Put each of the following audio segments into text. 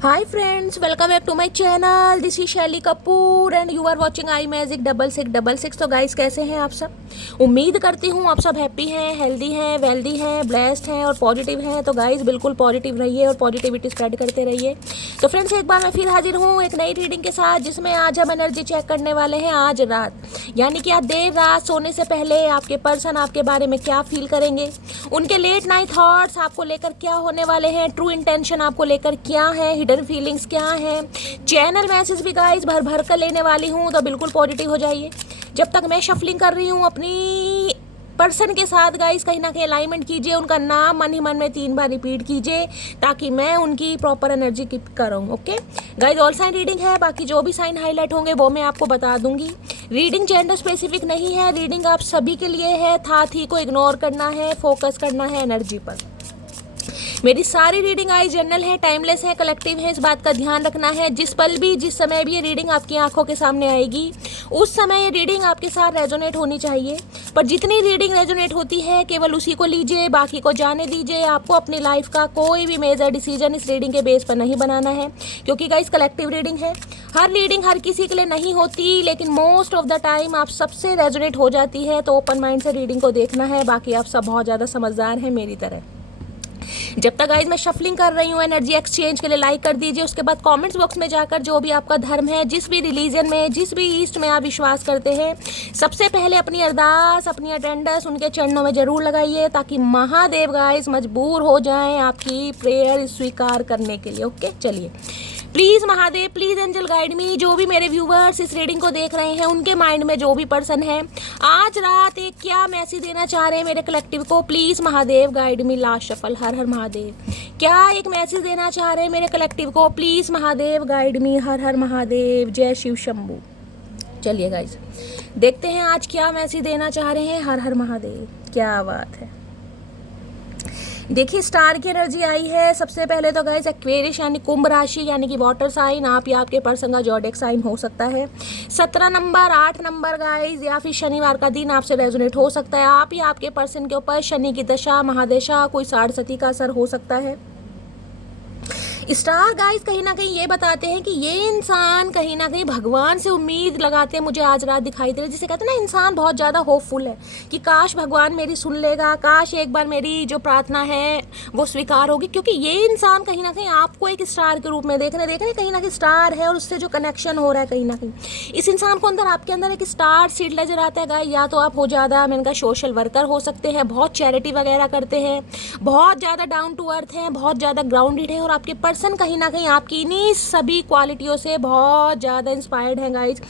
Hi friends, welcome back to my channel. This is शैली Kapoor and you are watching I magic 6666। तो guys कैसे हैं आप सब? उम्मीद करती हूँ आप सब हैप्पी हैं, हेल्दी हैं, वेल्दी हैं, ब्लेस्ड हैं और पॉजिटिव हैं। तो गाइस बिल्कुल पॉजिटिव रहिए और पॉजिटिविटी स्प्रेड करते रहिए। तो फ्रेंड्स एक बार मैं फिर हाजिर हूँ एक नई रीडिंग के साथ, जिसमें आज हम एनर्जी चेक करने वाले हैं आज रात, यानी कि आज देर रात सोने से पहले आपके पर्सन आपके बारे में क्या फील करेंगे, उनके लेट नाइट थॉट्स आपको लेकर क्या होने वाले हैं, ट्रू इंटेंशन आपको लेकर क्या है, हिडन फीलिंग्स क्या है। चैनल मैसेज भी गाइस भर भर कर लेने वाली हूँ, तो बिल्कुल पॉजिटिव हो जाइए। जब तक मैं शफलिंग कर रही हूँ अपनी पर्सन के साथ गाइस, कहीं ना कहीं अलाइनमेंट कीजिए, उनका नाम मन ही मन में 3 बार रिपीट कीजिए ताकि मैं उनकी प्रॉपर एनर्जी कीप करूँ। Okay guys, all sign reading है, बाकी जो भी साइन हाईलाइट होंगे वो मैं आपको बता दूंगी। रीडिंग जेंडर स्पेसिफिक नहीं है, रीडिंग आप सभी के लिए है। था थी को इग्नोर करना है, फोकस करना है एनर्जी पर। मेरी सारी रीडिंग आई जनरल है, टाइमलेस है, कलेक्टिव है, इस बात का ध्यान रखना है। जिस पल भी जिस समय भी ये रीडिंग आपकी आंखों के सामने आएगी, उस समय ये रीडिंग आपके साथ रेजोनेट होनी चाहिए। पर जितनी रीडिंग रेजोनेट होती है केवल उसी को लीजिए, बाकी को जाने दीजिए। आपको अपनी लाइफ का कोई भी मेजर डिसीजन इस रीडिंग के बेस पर नहीं बनाना है, क्योंकि गाइस कलेक्टिव रीडिंग है। हर रीडिंग हर किसी के लिए नहीं होती, लेकिन मोस्ट ऑफ द टाइम आप सबसे रेजोनेट हो जाती है। तो ओपन माइंड से रीडिंग को देखना है। बाकी आप सब बहुत ज़्यादा समझदार हैं मेरी तरह। जब तक गाइज मैं शफलिंग कर रही हूँ, एनर्जी एक्सचेंज के लिए लाइक कर दीजिए। उसके बाद कमेंट्स बॉक्स में जाकर जो भी आपका धर्म है, जिस भी रिलीजन में, जिस भी ईस्ट में आप विश्वास करते हैं, सबसे पहले अपनी अरदास, अपनी अटेंडेंस उनके चरणों में जरूर लगाइए, ताकि महादेव गाइज मजबूर हो जाएं आपकी प्रेयर स्वीकार करने के लिए। ओके चलिए, please Mahadev, please angel guide me. जो भी मेरे व्यूवर्स इस रीडिंग को देख रहे हैं, उनके माइंड में जो भी पर्सन है, आज रात एक क्या मैसेज देना चाह रहे हैं मेरे कलेक्टिव को, please Mahadev guide me. Last shuffle, हर हर महादेव। क्या एक मैसेज देना चाह रहे हैं मेरे कलेक्टिव को, प्लीज़ महादेव गाइड मी। हर हर महादेव, जय शिव शंभू। चलिए गाइज देखते हैं आज क्या मैसेज देना चाह रहे हैं। हर हर महादेव, क्या बात है। देखिए स्टार की एनर्जी आई है। सबसे पहले तो गाइस एक्वेरियस यानी कुंभ राशि, यानी कि वाटर साइन, आप या आपके पर्सन का जोडिएक साइन हो सकता है। 17 नंबर, 8 नंबर गाइस, या फिर शनिवार का दिन आपसे रेजोनेट हो सकता है। आप या आपके पर्सन के ऊपर शनि की दशा, महादशा, कोई साढ़सती का असर हो सकता है। स्टार गाइस कहीं ना कहीं ये बताते हैं कि ये इंसान कहीं ना कहीं भगवान से उम्मीद लगाते हैं, मुझे आज रात दिखाई दे रहा है। जिसे कहते हैं ना, इंसान बहुत ज़्यादा होपफुल है कि काश भगवान मेरी सुन लेगा, काश एक बार मेरी जो प्रार्थना है वो स्वीकार होगी। क्योंकि ये इंसान कहीं ना कहीं आपको एक स्टार के रूप में देख रहे कहीं ना कहीं स्टार है, और उससे जो कनेक्शन हो रहा है कहीं ना कहीं इस इंसान को अंदर आपके अंदर एक स्टार सीड नजर आता है गाइस। या तो आप हो ज़्यादा, मैंने कहा, सोशल वर्कर हो सकते हैं, बहुत चैरिटी वगैरह करते हैं, बहुत ज़्यादा डाउन टू अर्थ हैं, बहुत ज़्यादा ग्राउंडेड है, और आपके पर्सन कहीं ना कहीं आपकी इन्हीं सभी क्वालिटियों से बहुत ज़्यादा इंस्पायर्ड हैं गाइज।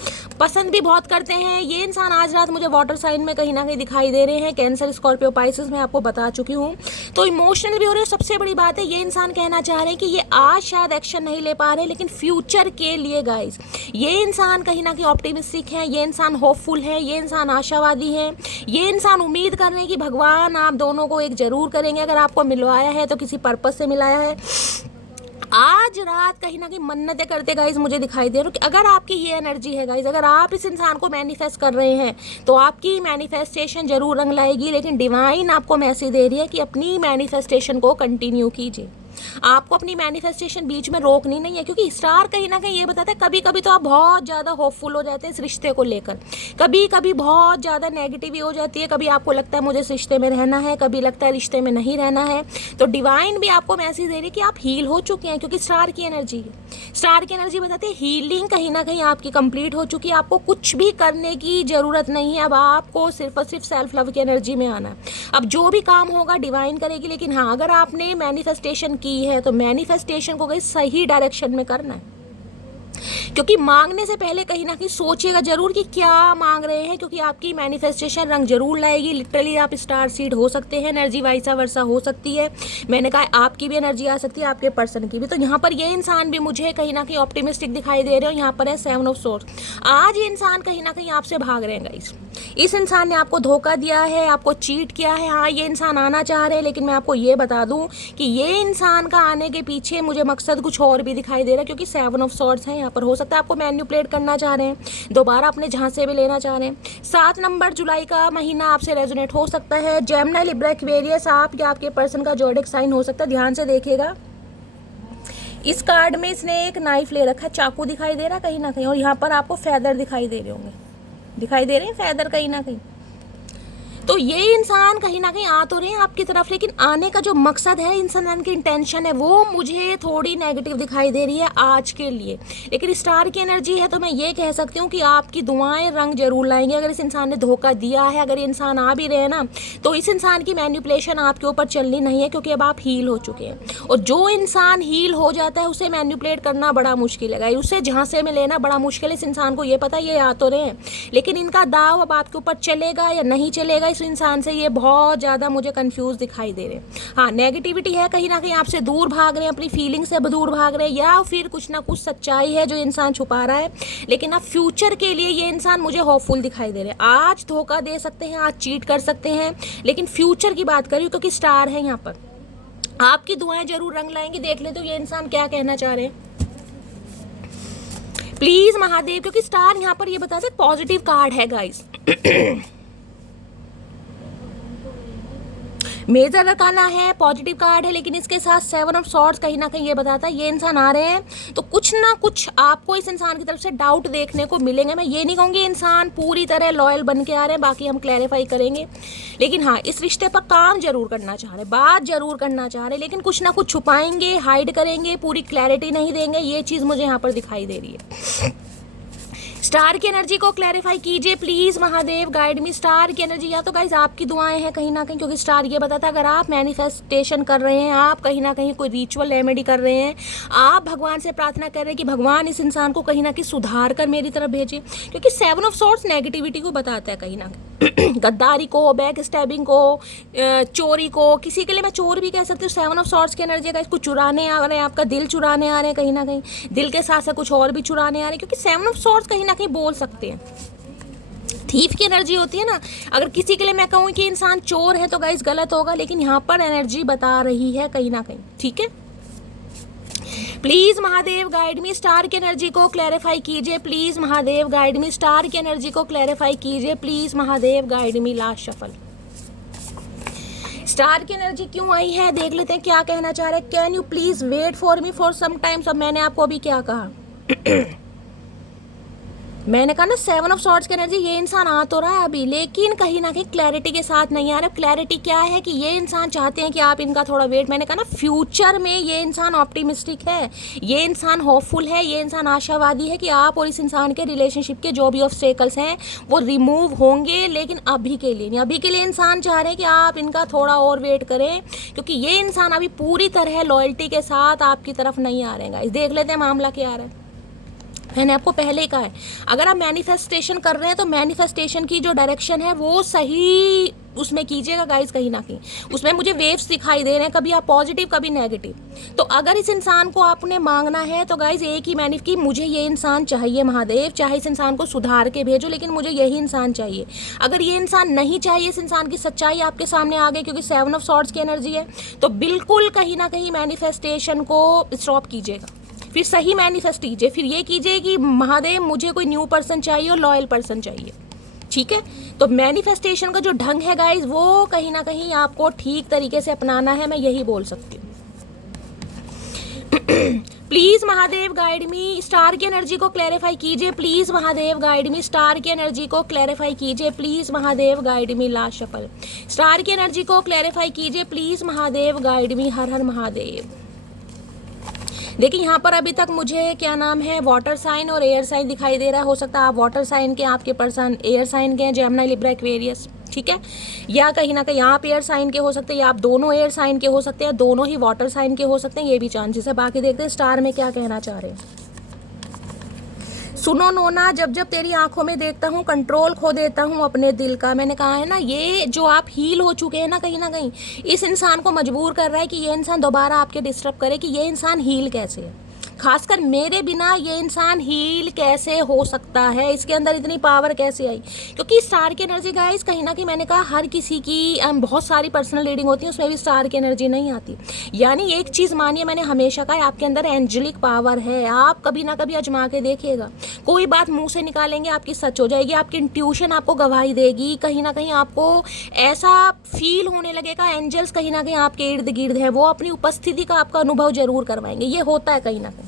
पसंद भी बहुत करते हैं। ये इंसान आज रात मुझे वाटर साइन में कहीं ना कहीं दिखाई दे रहे हैं, कैंसर, स्कॉर्पियो, पाइसेस में आपको बता चुकी हूँ। तो इमोशनल भी हो रहे हैं। सबसे बड़ी बात है, ये इंसान कहना चाह रहे हैं कि ये आज शायद एक्शन नहीं ले पा रहे, लेकिन फ्यूचर के लिए गाइज ये इंसान कहीं ना कहीं ऑप्टिमिस्टिक है, ये इंसान होपफुल है, ये इंसान आशावादी है, ये इंसान उम्मीद कर रहे हैं कि भगवान आप दोनों को एक जरूर करेंगे। अगर आपको मिलवाया है तो किसी पर्पस से मिलाया है। आज रात कहीं ना कहीं मन्नतें करते गाइज मुझे दिखाई दे रहा है कि अगर आपकी ये एनर्जी है गाइज, अगर आप इस इंसान को मैनिफेस्ट कर रहे हैं, तो आपकी मैनिफेस्टेशन जरूर रंग लाएगी। लेकिन डिवाइन आपको मैसेज दे रही है कि अपनी मैनिफेस्टेशन को कंटिन्यू कीजिए। आपको अपनी मैनिफेस्टेशन बीच में रोकनी नहीं है, क्योंकि स्टार कहीं ना कहीं ये बताता है कभी कभी तो आप बहुत ज़्यादा होपफुल हो जाते हैं इस रिश्ते को लेकर, कभी कभी बहुत ज़्यादा नेगेटिव हो जाती है, कभी आपको लगता है मुझे इस रिश्ते में रहना है, कभी लगता है रिश्ते में नहीं रहना है। तो डिवाइन भी आपको मैसेज दे रही है कि आप हील हो चुके हैं, क्योंकि स्टार की एनर्जी है। स्टार की एनर्जी बताती है हीलिंग कहीं ना कहीं आपकी कंप्लीट हो चुकी है। आपको कुछ भी करने की ज़रूरत नहीं है। अब आपको सिर्फ और सिर्फ सेल्फ लव की एनर्जी में आना है। अब जो भी काम होगा डिवाइन करेगी, लेकिन हाँ, अगर आपने मैनिफेस्टेशन की है तो मैनिफेस्टेशन को कहीं सही डायरेक्शन में करना है। क्योंकि मांगने से पहले कहीं ना कहीं सोचिएगा जरूर कि क्या मांग रहे हैं, क्योंकि आपकी मैनिफेस्टेशन रंग जरूर लाएगी। लिटरली आप स्टार सीड हो सकते हैं, एनर्जी वाइसा वर्सा हो सकती है। मैंने कहा आपकी भी एनर्जी आ सकती है, आपके पर्सन की भी। तो यहाँ पर ये इंसान भी मुझे कहीं ना कहीं ऑप्टिमिस्टिक दिखाई दे रहे हो। यहाँ पर है 7 ऑफ सोर्स। आज ये इंसान कहीं ना कहीं आपसे भाग रहे हैं गाइस। इस इंसान ने आपको धोखा दिया है, आपको चीट किया है। हाँ, ये इंसान आना चाह रहे हैं, लेकिन मैं आपको ये बता दूं कि ये इंसान का आने के पीछे मुझे मकसद कुछ और भी दिखाई दे रहा है, क्योंकि 7 ऑफ सॉर्ड्स है यहाँ पर। हो सकता है आपको मैन्युपुलेट करना चाह रहे हैं, दोबारा अपने झांसे में लेना चाह रहे हैं। 7 नंबर जुलाई का महीना आपसे रेजोनेट हो सकता है। जेमिनी, लिब्रा, एक्वेरियस, आप या आपके पर्सन का जोडिएक साइन हो सकता है। ध्यान से देखिएगा, इस कार्ड में इसने एक नाइफ ले रखा है, चाकू दिखाई दे रहा है कहीं ना कहीं, और यहाँ पर आपको फैदर दिखाई दे रहे होंगे, दिखाई दे रहे हैं फैदर कहीं ना कहीं। तो ये इंसान कहीं ना कहीं आ तो रहे हैं आपकी तरफ, लेकिन आने का जो मकसद है, इंसान की इंटेंशन है, वो मुझे थोड़ी नेगेटिव दिखाई दे रही है आज के लिए। लेकिन स्टार की एनर्जी है तो मैं ये कह सकती हूँ कि आपकी दुआएं रंग जरूर लाएंगे। अगर इस इंसान ने धोखा दिया है, अगर ये इंसान आ भी रहे हैं ना, तो इस इंसान की मैनिपुलेशन आपके ऊपर चलनी नहीं है, क्योंकि अब आप हील हो चुके हैं। और जो इंसान हील हो जाता है उसे मैनिपुलेट करना बड़ा मुश्किल है, उसे झांसे में लेना बड़ा मुश्किल है। इस इंसान को ये पता है ये आ तो रहे हैं, लेकिन इनका दाव अब आपके ऊपर चलेगा या नहीं चलेगा, इस इंसान से ये बहुत ज़्यादा मुझे कंफ्यूज दिखाई दे रहे हैं। हाँ, नेगेटिविटी है, कहीं ना कहीं आपसे दूर भाग रहे हैं, अपनी फीलिंग से दूर भाग रहे हैं, या फिर कुछ ना कुछ सच्चाई है जो इंसान छुपा रहा है। लेकिन अब फ्यूचर के लिए ये इंसान मुझे होपफुल दिखाई दे रहे हैं। आज धोखा दे सकते हैं, आज चीट कर सकते हैं, लेकिन फ्यूचर की बात करूँ क्योंकि स्टार है यहाँ पर, आपकी दुआएं जरूर रंग लाएंगी। देख ले तो ये इंसान क्या कहना चाह रहे हैं प्लीज महादेव, क्योंकि स्टार यहाँ पर ये बताते पॉजिटिव कार्ड है गाइस। मेजर अरकाना है, पॉजिटिव कार्ड है, लेकिन इसके साथ 7 ऑफ सॉर्ड्स कहीं ना कहीं ये बताता है ये इंसान आ रहे हैं तो कुछ ना कुछ आपको इस इंसान की तरफ से डाउट देखने को मिलेंगे। मैं ये नहीं कहूँगी इंसान पूरी तरह लॉयल बन के आ रहे हैं, बाकी हम क्लैरिफाई करेंगे। लेकिन हाँ, इस रिश्ते पर काम जरूर करना चाह रहे, बात जरूर करना चाह रहे, लेकिन कुछ ना कुछ छुपाएंगे, हाइड करेंगे, पूरी क्लैरिटी नहीं देंगे। ये चीज़ मुझे यहाँ पर दिखाई दे रही है। स्टार की एनर्जी को क्लैरिफाई कीजिए please Mahadev, guide me. Star की एनर्जी या तो गाइज आपकी दुआएं हैं कहीं ना कहीं, क्योंकि स्टार ये बताता है अगर आप मैनिफेस्टेशन कर रहे हैं, आप कहीं ना कहीं कोई रिचुअल रेमेडी कर रहे हैं, आप भगवान से प्रार्थना कर रहे हैं कि भगवान इस इंसान को कहीं ना कहीं सुधार कर मेरी तरफ भेजे, क्योंकि 7 ऑफ सॉर्ड्स नेगेटिविटी को बताता है कहीं ना कहीं, गद्दारी को, बैक स्टैबिंग को, चोरी को, किसी के लिए मैं चोर भी कह सकती हूँ। 7 ऑफ सॉर्ड्स की एनर्जी का इसको चुराने आ रहे हैं, आपका दिल चुराने आ रहे हैं कहीं ना कहीं, दिल के साथ साथ कुछ और भी चुराने आ रहे हैं, क्योंकि 7 ऑफ सॉर्ड्स कहीं ना कहीं बोल सकते हैं। थीफ की एनर्जी होती है ना, अगर किसी के लिए मैं कहूँ कि इंसान चोर है तो गाइस गलत होगा, लेकिन यहाँ पर एनर्जी बता रही है कहीं ना कहीं, ठीक है। Please Mahadev guide me, star की एनर्जी को क्लैरिफाई कीजिए please Mahadev guide me, star की एनर्जी को क्लैरिफाई कीजिए please Mahadev guide me. Last shuffle, star की एनर्जी क्यों आई है देख लेते हैं क्या कहना चाह रहे हैं। Can you please wait for me for some time. अब मैंने आपको अभी क्या कहा मैंने कहा ना 7 ऑफ सॉर्ड्स की एनर्जी, ये इंसान आ तो रहा है अभी, लेकिन कहीं ना कहीं क्लैरिटी के साथ नहीं आ रहा। क्लैरिटी क्या है कि ये इंसान चाहते हैं कि आप इनका थोड़ा वेट, मैंने कहा ना फ्यूचर में ये इंसान ऑप्टिमिस्टिक है, ये इंसान होपफुल है, ये इंसान आशावादी है कि आप और इस इंसान के रिलेशनशिप के जो भी ऑब्स्टेकल्स हैं वो रिमूव होंगे, लेकिन अभी के लिए नहीं। अभी के लिए इंसान चाह रहे हैं कि आप इनका थोड़ा और वेट करें, क्योंकि ये इंसान अभी पूरी तरह लॉयल्टी के साथ आपकी तरफ नहीं आ रहे हैं। देख लेते हैं मामला क्या आ रहा है। मैंने आपको पहले ही कहा है अगर आप मैनिफेस्टेशन कर रहे हैं तो मैनिफेस्टेशन की जो डायरेक्शन है वो सही उसमें कीजिएगा गाइस। कहीं ना कहीं उसमें मुझे वेव्स दिखाई दे रहे हैं, कभी आप पॉजिटिव कभी नेगेटिव। तो अगर इस इंसान को आपने मांगना है तो गाइस एक ही मैनिफ की मुझे ये इंसान चाहिए महादेव, चाहे इस इंसान को सुधार के भेजो, लेकिन मुझे यही इंसान चाहिए। अगर ये इंसान नहीं चाहिए, इस इंसान की सच्चाई आपके सामने आ गई क्योंकि 7 ऑफ सॉर्ड्स की एनर्जी है, तो बिल्कुल कहीं ना कहीं मैनिफेस्टेशन को स्टॉप कीजिएगा, फिर सही मैनिफेस्ट कीजिए, फिर ये कीजिए कि महादेव मुझे कोई न्यू पर्सन चाहिए और लॉयल पर्सन चाहिए, ठीक है। तो मैनिफेस्टेशन का जो ढंग है गाइज वो कहीं ना कहीं आपको ठीक तरीके से अपनाना है, मैं यही बोल सकती हूँ। Please Mahadev guide me, star की एनर्जी को क्लैरिफाई कीजिए please Mahadev guide me, star की एनर्जी को क्लैरिफाई कीजिए please Mahadev guide me. Last shuffle, star की एनर्जी को क्लैरिफाई कीजिए प्लीज महादेव गाइड मी। हर हर महादेव। देखिए यहाँ पर अभी तक मुझे क्या नाम है वाटर साइन और एयर साइन दिखाई दे रहा है। हो सकता है आप वाटर साइन के, आपके पर्सन एयर साइन के हैं, जेमिनी लिब्रा एक्वेरियस, ठीक है, या कहीं ना कहीं आप एयर साइन के हो सकते हैं, या आप दोनों एयर साइन के हो सकते हैं, दोनों ही वाटर साइन के हो सकते हैं, ये भी चांसेस है। बाकी देखते हैं स्टार में क्या कहना चाह रहे हैं। सुनो नोना, जब जब तेरी आंखों में देखता हूँ कंट्रोल खो देता हूँ अपने दिल का। मैंने कहा है ना, ये जो आप हील हो चुके हैं ना, कहीं ना कहीं इस इंसान को मजबूर कर रहा है कि ये इंसान दोबारा आपके डिस्टर्ब करे कि ये इंसान हील कैसे है। खासकर मेरे बिना ये इंसान हील कैसे हो सकता है, इसके अंदर इतनी पावर कैसे आई? क्योंकि स्टार की एनर्जी गाइस, कहीं ना कहीं मैंने कहा हर किसी की बहुत सारी पर्सनल रीडिंग होती है, उसमें भी स्टार की एनर्जी नहीं आती। यानी एक चीज़ मानिए, मैंने हमेशा कहा आपके अंदर एंजेलिक पावर है, आप कभी ना कभी आजमा के देखिएगा। कोई बात मुंह से निकालेंगे आपकी सच हो जाएगी, आपकी इंट्यूशन आपको गवाही देगी, कहीं ना कहीं आपको ऐसा फील होने लगेगा एंजल्स कहीं ना कहीं आपके इर्द गिर्द है, वो अपनी उपस्थिति का आपका अनुभव जरूर करवाएंगे। ये होता है कहीं ना कहीं।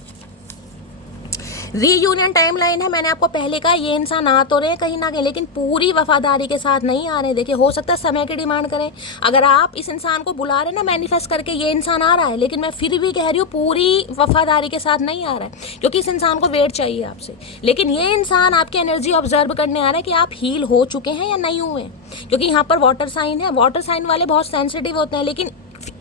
रीयूनियन टाइमलाइन है, मैंने आपको पहले कहा ये इंसान आ तो रहे कहीं ना कहीं, लेकिन पूरी वफादारी के साथ नहीं आ रहे। देखिए हो सकता है समय की डिमांड करें, अगर आप इस इंसान को बुला रहे ना मैनिफेस्ट करके ये इंसान आ रहा है, लेकिन मैं फिर भी कह रही हूँ पूरी वफादारी के साथ नहीं आ रहा है, क्योंकि इस इंसान को वेट चाहिए आपसे। लेकिन ये इंसान आपकी एनर्जी ऑब्जर्व करने आ रहा है कि आप हील हो चुके हैं या नहीं हुए, क्योंकि यहाँ पर वाटर साइन है। वाटर साइन वाले बहुत सेंसिटिव होते हैं, लेकिन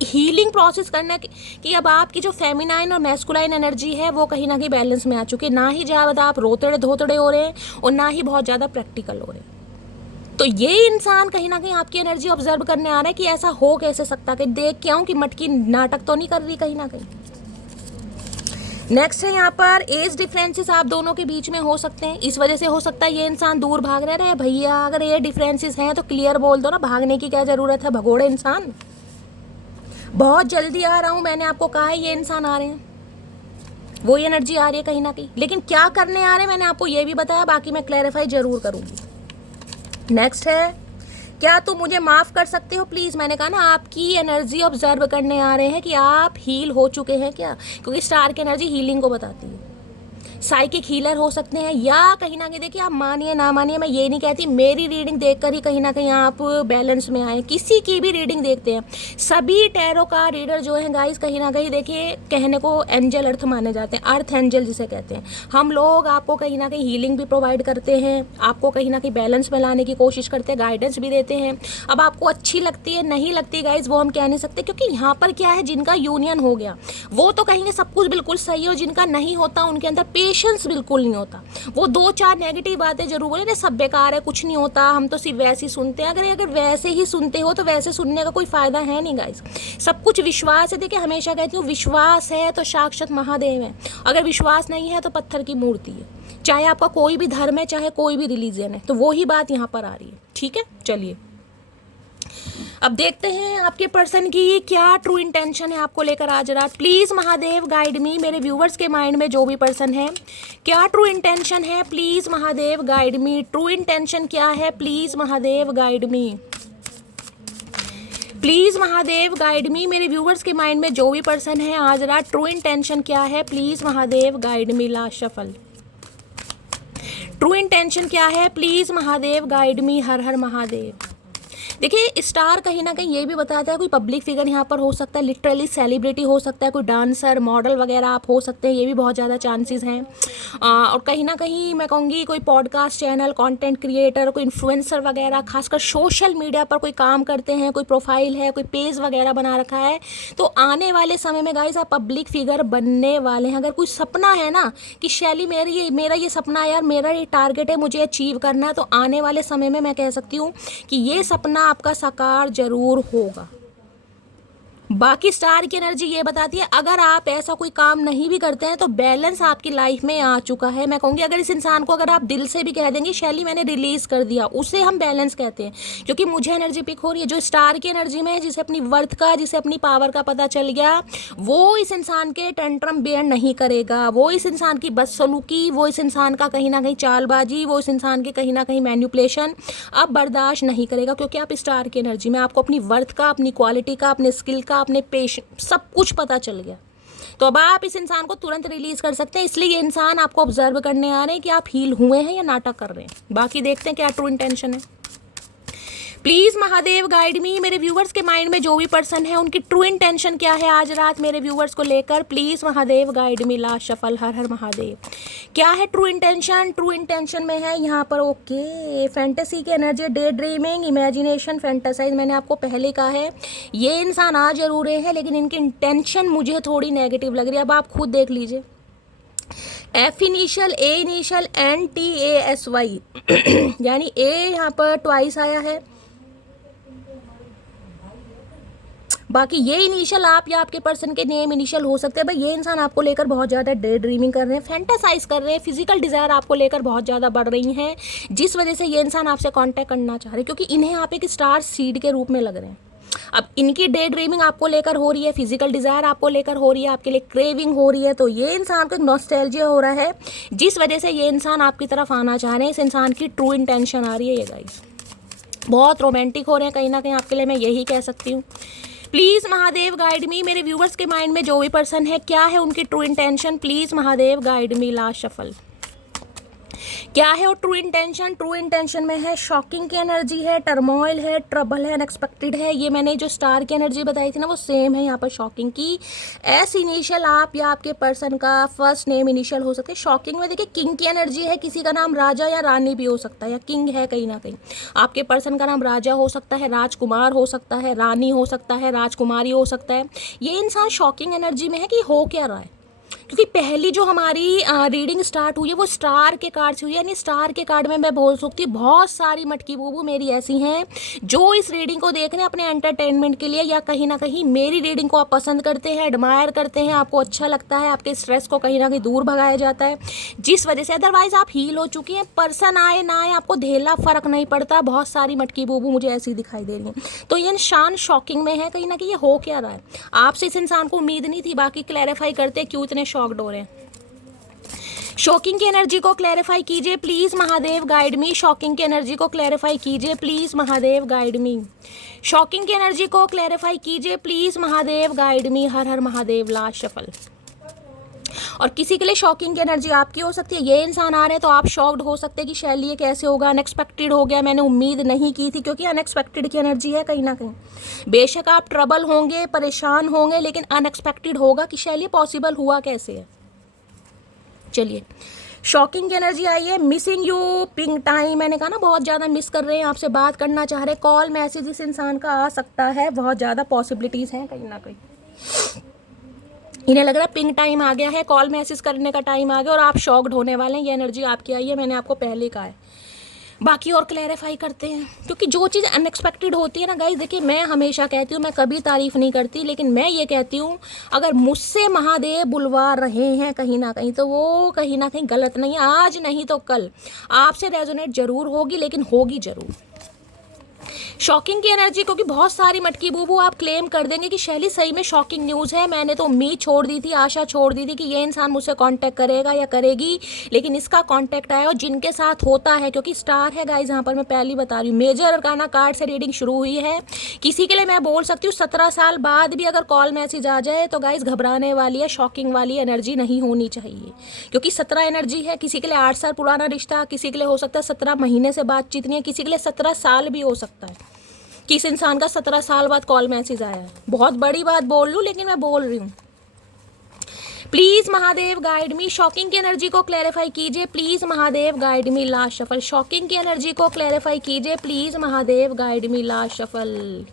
हीलिंग प्रोसेस करना कि अब आपकी जो फेमिनाइन और मैस्कुलाइन एनर्जी है वो कहीं ना कहीं बैलेंस में आ चुकी है, ना ही ज़्यादा आप रोतड़े धोतड़े हो रहे हैं और ना ही बहुत ज़्यादा प्रैक्टिकल हो रहे हैं। तो ये इंसान कहीं ना कहीं आपकी एनर्जी ऑब्जर्व करने आ रहा है कि ऐसा हो कैसे सकता, कि देख क्या हूँ कि मटकी नाटक तो नहीं कर रही कहीं ना कहीं। नेक्स्ट है यहाँ पर एज डिफरेंसेस आप दोनों के बीच में हो सकते हैं, इस वजह से हो सकता है ये इंसान दूर भाग रहे हैं। भैया अगर ये डिफरेंसेस हैं तो क्लियर बोल दो ना, भागने की क्या ज़रूरत है भगोड़े इंसान। बहुत जल्दी आ रहा हूँ, मैंने आपको कहा है ये इंसान आ रहे हैं, वो एनर्जी आ रही है कहीं ना कहीं, लेकिन क्या करने आ रहे हैं मैंने आपको ये भी बताया, बाकी मैं क्लैरिफाई जरूर करूँगी। नेक्स्ट है क्या तुम मुझे माफ़ कर सकते हो प्लीज़। मैंने कहा ना आपकी एनर्जी ऑब्जर्व करने आ रहे हैं कि आप हील हो चुके हैं क्या, क्योंकि स्टार की एनर्जी हीलिंग को बताती है। साइकिक हीलर हो सकते हैं, या कहीं ना कहीं देखिए आप मानिए ना मानिए, मैं ये नहीं कहती, मेरी रीडिंग देखकर ही कहीं ना कहीं आप बैलेंस में आए। किसी की भी रीडिंग देखते हैं, सभी टैरो का रीडर जो है गाइस कहीं ना कहीं देखिए कहने को एंजल अर्थ माने जाते हैं, अर्थ एंजल जिसे कहते हैं। हम लोग आपको कहीं ना कहीं हीलिंग भी प्रोवाइड करते हैं, आपको कहीं ना कहीं बैलेंस में लाने की कोशिश करते हैं, गाइडेंस भी देते हैं। अब आपको अच्छी लगती है नहीं लगती गाइस वो हम कह नहीं सकते, क्योंकि यहाँ पर क्या है, जिनका यूनियन हो गया वो तो कहेंगे सब कुछ बिल्कुल सही है, और जिनका नहीं होता उनके अंदर पेशेंस बिल्कुल नहीं होता। वो दो चार नेगेटिव बातें जरूर बोले, सब बेकार है, कुछ नहीं होता, हम तो सिर्फ वैसे ही सुनते हैं। अगर वैसे ही सुनते हो तो वैसे सुनने का कोई फायदा है नहीं गाइस। सब कुछ विश्वास है। देखिए हमेशा कहती हूँ विश्वास है तो साक्षात महादेव है, अगर विश्वास नहीं है तो पत्थर की मूर्ति है। चाहे आपका कोई भी धर्म है, चाहे कोई भी रिलीजन है, तो वो ही बात यहाँ पर आ रही है। ठीक है, चलिए अब देखते हैं आपके पर्सन की क्या ट्रू इंटेंशन है आपको लेकर आज रात। प्लीज़ महादेव गाइड मी, मेरे व्यूवर्स के माइंड में जो भी पर्सन है क्या ट्रू इंटेंशन है, please Mahadev guide me. True intention क्या है, please Mahadev guide me, please Mahadev guide मी। मेरे व्यूवर्स के माइंड में जो भी पर्सन है आज रात ट्रू इंटेंशन क्या है, please Mahadev guide me. Last shuffle, true intention क्या है, प्लीज़ महादेव गाइड मी। हर हर महादेव। देखिए स्टार कहीं ना कहीं ये भी बताता है कोई पब्लिक फिगर यहाँ पर हो सकता है, लिटरली सेलिब्रिटी हो सकता है, कोई डांसर मॉडल वगैरह आप हो सकते हैं, ये भी बहुत ज़्यादा चांसेस हैं। और कहीं ना कहीं मैं कहूँगी कोई पॉडकास्ट चैनल, कंटेंट क्रिएटर, कोई इन्फ्लुएंसर वगैरह, खासकर सोशल मीडिया पर कोई काम करते हैं, कोई प्रोफाइल है, कोई पेज वगैरह बना रखा है, तो आने वाले समय में गाइस आप पब्लिक फिगर बनने वाले हैं। अगर कोई सपना है ना कि शैली मेरा ये सपना है यार, मेरा ये टारगेट है, मुझे अचीव करना है, तो आने वाले समय में मैं कह सकती हूँ कि ये सपना आपका साकार जरूर होगा। बाकी स्टार की एनर्जी ये बताती है अगर आप ऐसा कोई काम नहीं भी करते हैं तो बैलेंस आपकी लाइफ में आ चुका है। मैं कहूँगी अगर इस इंसान को अगर आप दिल से भी कह देंगे शैली मैंने रिलीज कर दिया, उसे हम बैलेंस कहते हैं। क्योंकि मुझे एनर्जी पिक हो रही है जो स्टार की एनर्जी में है, जिसे अपनी वर्थ का, जिसे अपनी पावर का पता चल गया, वो इस इंसान के टेंट्रम बेयर नहीं करेगा, वो इस इंसान की बदसलूकी, वो इस इंसान का कहीं ना कहीं चालबाजी, वो इस इंसान की कहीं ना कहीं मैन्युपुलेशन अब बर्दाश्त नहीं करेगा। क्योंकि आप स्टार की एनर्जी में, आपको अपनी वर्थ का, अपनी क्वालिटी का, अपने स्किल का, अपने पेशेंस सब कुछ पता चल गया। तो अब आप इस इंसान को तुरंत रिलीज कर सकते हैं। इसलिए ये इंसान आपको ऑब्जर्व करने आ रहे हैं कि आप हील हुए हैं या नाटक कर रहे हैं। बाकी देखते हैं क्या ट्रू इंटेंशन है। प्लीज़ महादेव गाइड मी। मेरे व्यूवर्स के माइंड में जो भी पर्सन है उनकी ट्रू इंटेंशन क्या है आज रात मेरे व्यूवर्स को लेकर, please Mahadev guide me. Last shuffle, हर हर महादेव। क्या है ट्रू इंटेंशन? ट्रू इंटेंशन में है यहाँ पर ओके फैंटेसी की energy, day dreaming, imagination, fantasise. मैंने आपको पहले कहा है ये इंसान आ जरूर रहे हैं लेकिन इनकी इंटेंशन मुझे थोड़ी नेगेटिव लग रही है। अब आप खुद देख लीजिए, एफ इनिशियल, ए इनिशियल, NTASY यानी ए यहाँ पर ट्वाइस आया है, बाकी ये इनिशियल आप या आपके पर्सन के नेम इनिशियल हो सकते हैं। भाई ये इंसान आपको लेकर बहुत ज़्यादा डे ड्रीमिंग कर रहे हैं, फैंटासाइज कर रहे हैं, फिजिकल डिज़ायर आपको लेकर बहुत ज़्यादा बढ़ रही हैं, जिस वजह से ये इंसान आपसे कांटेक्ट करना चाह रहे हैं, क्योंकि इन्हें आप एक स्टार सीड के रूप में लग रहे हैं। अब इनकी डे ड्रीमिंग आपको लेकर हो रही है, फिजिकल डिज़ायर आपको लेकर हो रही है, आपके लिए क्रेविंग हो रही है, तो ये इंसान को एक नॉस्टैल्जिया हो रहा है, जिस वजह से ये इंसान आपकी तरफ आना चाह रहे हैं। इस इंसान की ट्रू इंटेंशन आ रही है ये गाइस, बहुत रोमांटिक हो रहे हैं कहीं ना कहीं आपके लिए, मैं यही कह सकती हूँ। प्लीज़ महादेव गाइड मी, मेरे व्यूवर्स के माइंड में जो भी पर्सन है, क्या है उनकी true intention, please Mahadev guide me. Last shuffle क्या है वो ट्रू इंटेंशन? ट्रू इंटेंशन में है शॉकिंग की एनर्जी है, टर्मोइल है, ट्रबल है, अनएक्सपेक्टेड है। ये मैंने जो स्टार की एनर्जी बताई थी ना, वो सेम है यहाँ पर शॉकिंग की। एस इनिशियल आप या आपके पर्सन का फर्स्ट नेम इनिशियल हो सकते हैं। शॉकिंग में देखिए किंग की एनर्जी है, किसी का नाम राजा या रानी भी हो सकता है, या किंग है कहीं ना कहीं। आपके पर्सन का नाम राजा हो सकता है, राजकुमार हो सकता है, रानी हो सकता है, राजकुमारी हो सकता है। ये इंसान शॉकिंग एनर्जी में है कि हो क्या रहा है, क्योंकि पहली जो हमारी रीडिंग स्टार्ट हुई है वो स्टार के कार्ड से हुई है। यानी स्टार के कार्ड में मैं बोल सकती हूँ बहुत सारी मटकी बूबू मेरी ऐसी हैं जो इस रीडिंग को देख रहे हैं अपने एंटरटेनमेंट के लिए, या कहीं ना कहीं मेरी रीडिंग को आप पसंद करते हैं, एडमायर करते हैं, आपको अच्छा लगता है, आपके स्ट्रेस को कहीं ना कहीं दूर भगाया जाता है, जिस वजह से अदरवाइज आप हील हो चुकी हैं। पर्सन आए ना आए आपको धेला फर्क नहीं पड़ता। बहुत सारी मटकी बूबू मुझे ऐसी दिखाई दे रही हैं, तो ये इंसान शॉकिंग में है कहीं ना कहीं। ये हो क्या रहा है, आपसे इस इंसान को उम्मीद नहीं थी। बाकी क्लैरिफाई करते क्यों इतने शॉक्ड हो रहे हैं। शॉकिंग की एनर्जी को क्लैरिफाई कीजिए please Mahadev guide me. Shocking की एनर्जी को क्लैरिफाई कीजिए please Mahadev guide me. Shocking की एनर्जी को क्लैरिफाई कीजिए please Mahadev guide me. Her her Mahadev. Last shuffle. और किसी के लिए शॉकिंग की एनर्जी आपकी हो सकती है। ये इंसान आ रहे हैं तो आप शॉक्ड हो सकते हैं कि शैली ये कैसे होगा, अनएक्सपेक्टेड हो गया, मैंने उम्मीद नहीं की थी, क्योंकि अनएक्सपेक्टेड की एनर्जी है कहीं ना कहीं। बेशक आप ट्रबल होंगे, परेशान होंगे, लेकिन अनएक्सपेक्टेड होगा कि शैली पॉसिबल हुआ कैसे है। चलिए, शॉकिंग की एनर्जी आई है। मिसिंग यू, पिंक टाइम, मैंने कहा ना बहुत ज़्यादा मिस कर रहे हैं, आपसे बात करना चाह रहे हैं, कॉल मैसेज इस इंसान का आ सकता है, बहुत ज़्यादा पॉसिबिलिटीज़ हैं कहीं ना कहीं। इन्हें लग रहा है पिंक टाइम आ गया है, कॉल मैसेज करने का टाइम आ गया और आप शॉक्ड होने वाले हैं। ये एनर्जी आपकी आई है, मैंने आपको पहले कहा है। बाकी और क्लैरिफाई करते हैं, क्योंकि जो चीज़ अनएक्सपेक्टेड होती है ना गाइस, देखिए मैं हमेशा कहती हूँ, मैं कभी तारीफ़ नहीं करती, लेकिन मैं ये कहती हूँ अगर मुझसे महादेव बुलवा रहे हैं कहीं ना कहीं, तो वो कहीं ना कहीं गलत नहीं है। आज नहीं तो कल आपसे रेजोनेट जरूर होगी, लेकिन होगी ज़रूर। शॉकिंग की एनर्जी, क्योंकि बहुत सारी मटकी बूबू आप क्लेम कर देंगे कि शैली सही में शॉकिंग न्यूज़ है, मैंने तो उम्मीद छोड़ दी थी, आशा छोड़ दी थी कि ये इंसान मुझसे कांटेक्ट करेगा या करेगी, लेकिन इसका कांटेक्ट आया और जिनके साथ होता है, क्योंकि स्टार है गाइस यहाँ पर, मैं पहली बता रही हूँ, मेजर अरकाना कार्ड से रीडिंग शुरू हुई है। किसी के लिए मैं बोल सकती हूँ 17 साल बाद भी अगर कॉल मैसेज आ जाए तो गाइस घबराने वाली है, शॉकिंग वाली एनर्जी नहीं होनी चाहिए, क्योंकि 17 एनर्जी है। किसी के लिए 8 साल पुराना रिश्ता, किसी के लिए हो सकता है 17 महीने से बातचीत नहीं है, किसी के लिए 17 साल भी हो सकता है कि इस इंसान का 17 साल बाद कॉल मैसेज आया है। बहुत बड़ी बात बोल लूँ, लेकिन मैं बोल रही हूँ। Please Mahadev guide me. Shocking की एनर्जी को क्लैरिफाई कीजिए please Mahadev guide me. Last shuffle. Shocking की एनर्जी को क्लैरिफाई कीजिए please Mahadev guide me. Last shuffle.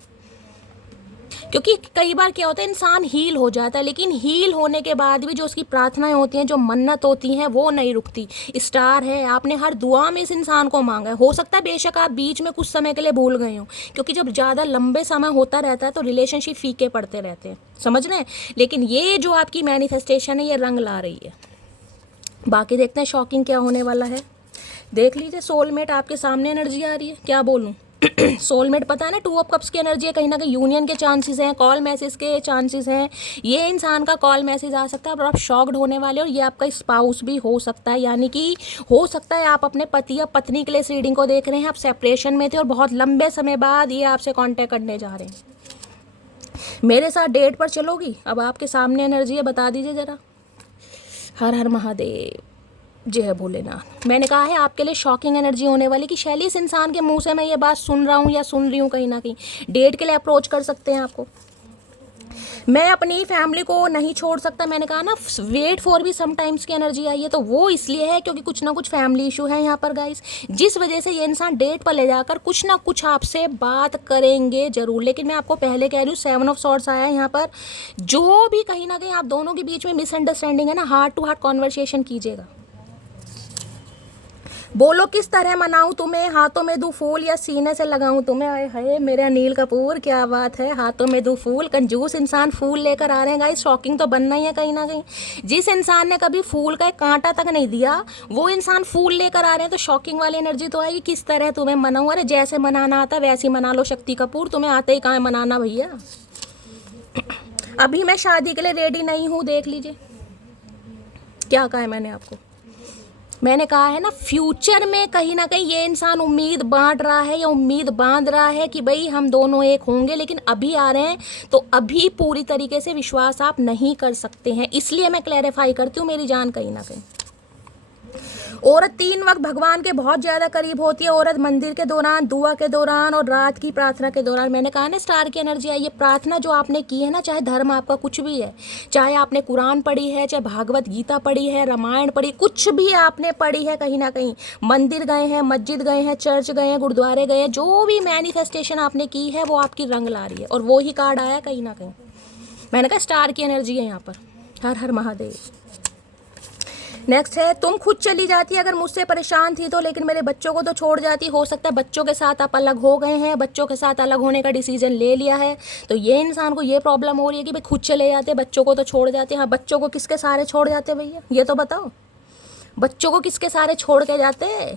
क्योंकि कई बार क्या होता है, इंसान हील हो जाता है, लेकिन हील होने के बाद भी जो उसकी प्रार्थनाएं होती हैं, जो मन्नत होती हैं, वो नहीं रुकती। स्टार है, आपने हर दुआ में इस इंसान को मांगा है। हो सकता है बेशक आप बीच में कुछ समय के लिए भूल गए हो, क्योंकि जब ज़्यादा लंबे समय होता रहता है तो रिलेशनशिप फीके पड़ते रहते हैं, समझ रहे हैं। लेकिन ये जो आपकी मैनिफेस्टेशन है, ये रंग ला रही है। बाकी देखते हैं शॉकिंग क्या होने वाला है। देख लीजिए, सोलमेट आपके सामने एनर्जी आ रही है, क्या बोलूँ। सोलमेट पता है ना, 2 ऑफ कप्स की एनर्जी है, कहीं ना कहीं यूनियन के चांसेस हैं, कॉल मैसेज के चांसेस हैं। ये इंसान का कॉल मैसेज आ सकता है और आप शॉक्ड होने वाले, और ये आपका स्पाउस भी हो सकता है। यानी कि हो सकता है आप अपने पति या पत्नी के लिए इस रीडिंग को देख रहे हैं, आप सेपरेशन में थे और बहुत लंबे समय बाद ये आपसे कॉन्टैक्ट करने जा रहे हैं। मेरे साथ डेट पर चलोगी? अब आपके सामने एनर्जी है, बता दीजिए ज़रा। हर हर महादेव, जय है भोलेनाथ। मैंने कहा है आपके लिए शॉकिंग एनर्जी होने वाली कि शैली इस इंसान के मुंह से मैं ये बात सुन रहा हूँ या सुन रही हूँ, कहीं ना कहीं डेट के लिए अप्रोच कर सकते हैं आपको। मैं अपनी फैमिली को नहीं छोड़ सकता, मैंने कहा ना वेट फॉर भी समटाइम्स की एनर्जी आई है, तो वो इसलिए है क्योंकि कुछ ना कुछ फैमिली इशू है यहाँ पर गाइस, जिस वजह से ये इंसान डेट पर ले जाकर कुछ ना कुछ आपसे बात करेंगे जरूर। लेकिन मैं आपको पहले कह रही हूँ 7 ऑफ सॉर्ड्स आया है यहाँ पर। जो भी कहीं ना कहीं आप दोनों के बीच में मिसअंडरस्टैंडिंग है ना, हार्ट टू हार्ट कॉन्वर्सेशन कीजिएगा। बोलो किस तरह मनाऊं तुम्हें, हाथों में दूं फूल या सीने से लगाऊं तुम्हें। आए हाय मेरे अनिल कपूर, क्या बात है, हाथों में दूं फूल। कंजूस इंसान फूल लेकर आ रहे हैं गाइस, शॉकिंग तो बनना ही है कहीं ना कहीं। जिस इंसान ने कभी फूल का एक कांटा तक नहीं दिया वो इंसान फूल लेकर आ रहे हैं, तो शॉकिंग वाली एनर्जी तो आएगी। किस तरह तुम्हें मनाऊं, अरे जैसे मनाना आता वैसे ही मना लो शक्ति कपूर, तुम्हें आते ही कहाँ है मनाना भैया। अभी मैं शादी के लिए रेडी नहीं हूँ, देख लीजिए क्या कहा है मैंने आपको। मैंने कहा है ना, फ्यूचर में कहीं ना कहीं ये इंसान उम्मीद बांट रहा है या उम्मीद बांध रहा है कि भाई हम दोनों एक होंगे, लेकिन अभी आ रहे हैं तो अभी पूरी तरीके से विश्वास आप नहीं कर सकते हैं। इसलिए मैं क्लैरिफाई करती हूँ मेरी जान। कहीं ना कहीं औरत 3 वक्त भगवान के बहुत ज़्यादा करीब होती है। औरत मंदिर के दौरान, दुआ के दौरान और रात की प्रार्थना के दौरान। मैंने कहा ना स्टार की एनर्जी आई। ये प्रार्थना जो आपने की है ना, चाहे धर्म आपका कुछ भी है, चाहे आपने कुरान पढ़ी है, चाहे भागवत गीता पढ़ी है, रामायण पढ़ी, कुछ भी आपने पढ़ी है, कहीं ना कहीं मंदिर गए हैं, मस्जिद गए हैं, चर्च गए हैं, गुरुद्वारे गए हैं, जो भी मैनिफेस्टेशन आपने की है वो आपकी रंग ला रही है। और वो ही कार्ड आया कहीं ना कहीं। मैंने कहा स्टार की एनर्जी है यहाँ पर। हर हर महादेव। नेक्स्ट है, तुम खुद चली जाती अगर मुझसे परेशान थी तो, लेकिन मेरे बच्चों को तो छोड़ जाती। हो सकता है बच्चों के साथ आप अलग हो गए हैं, बच्चों के साथ अलग होने का डिसीजन ले लिया है, तो ये इंसान को ये प्रॉब्लम हो रही है कि भाई खुद चले जाते, बच्चों को तो छोड़ जाते। हाँ, बच्चों को किसके सहारे छोड़ जाते भैया, ये तो बताओ। बच्चों को किसके सहारे छोड़ के जाते।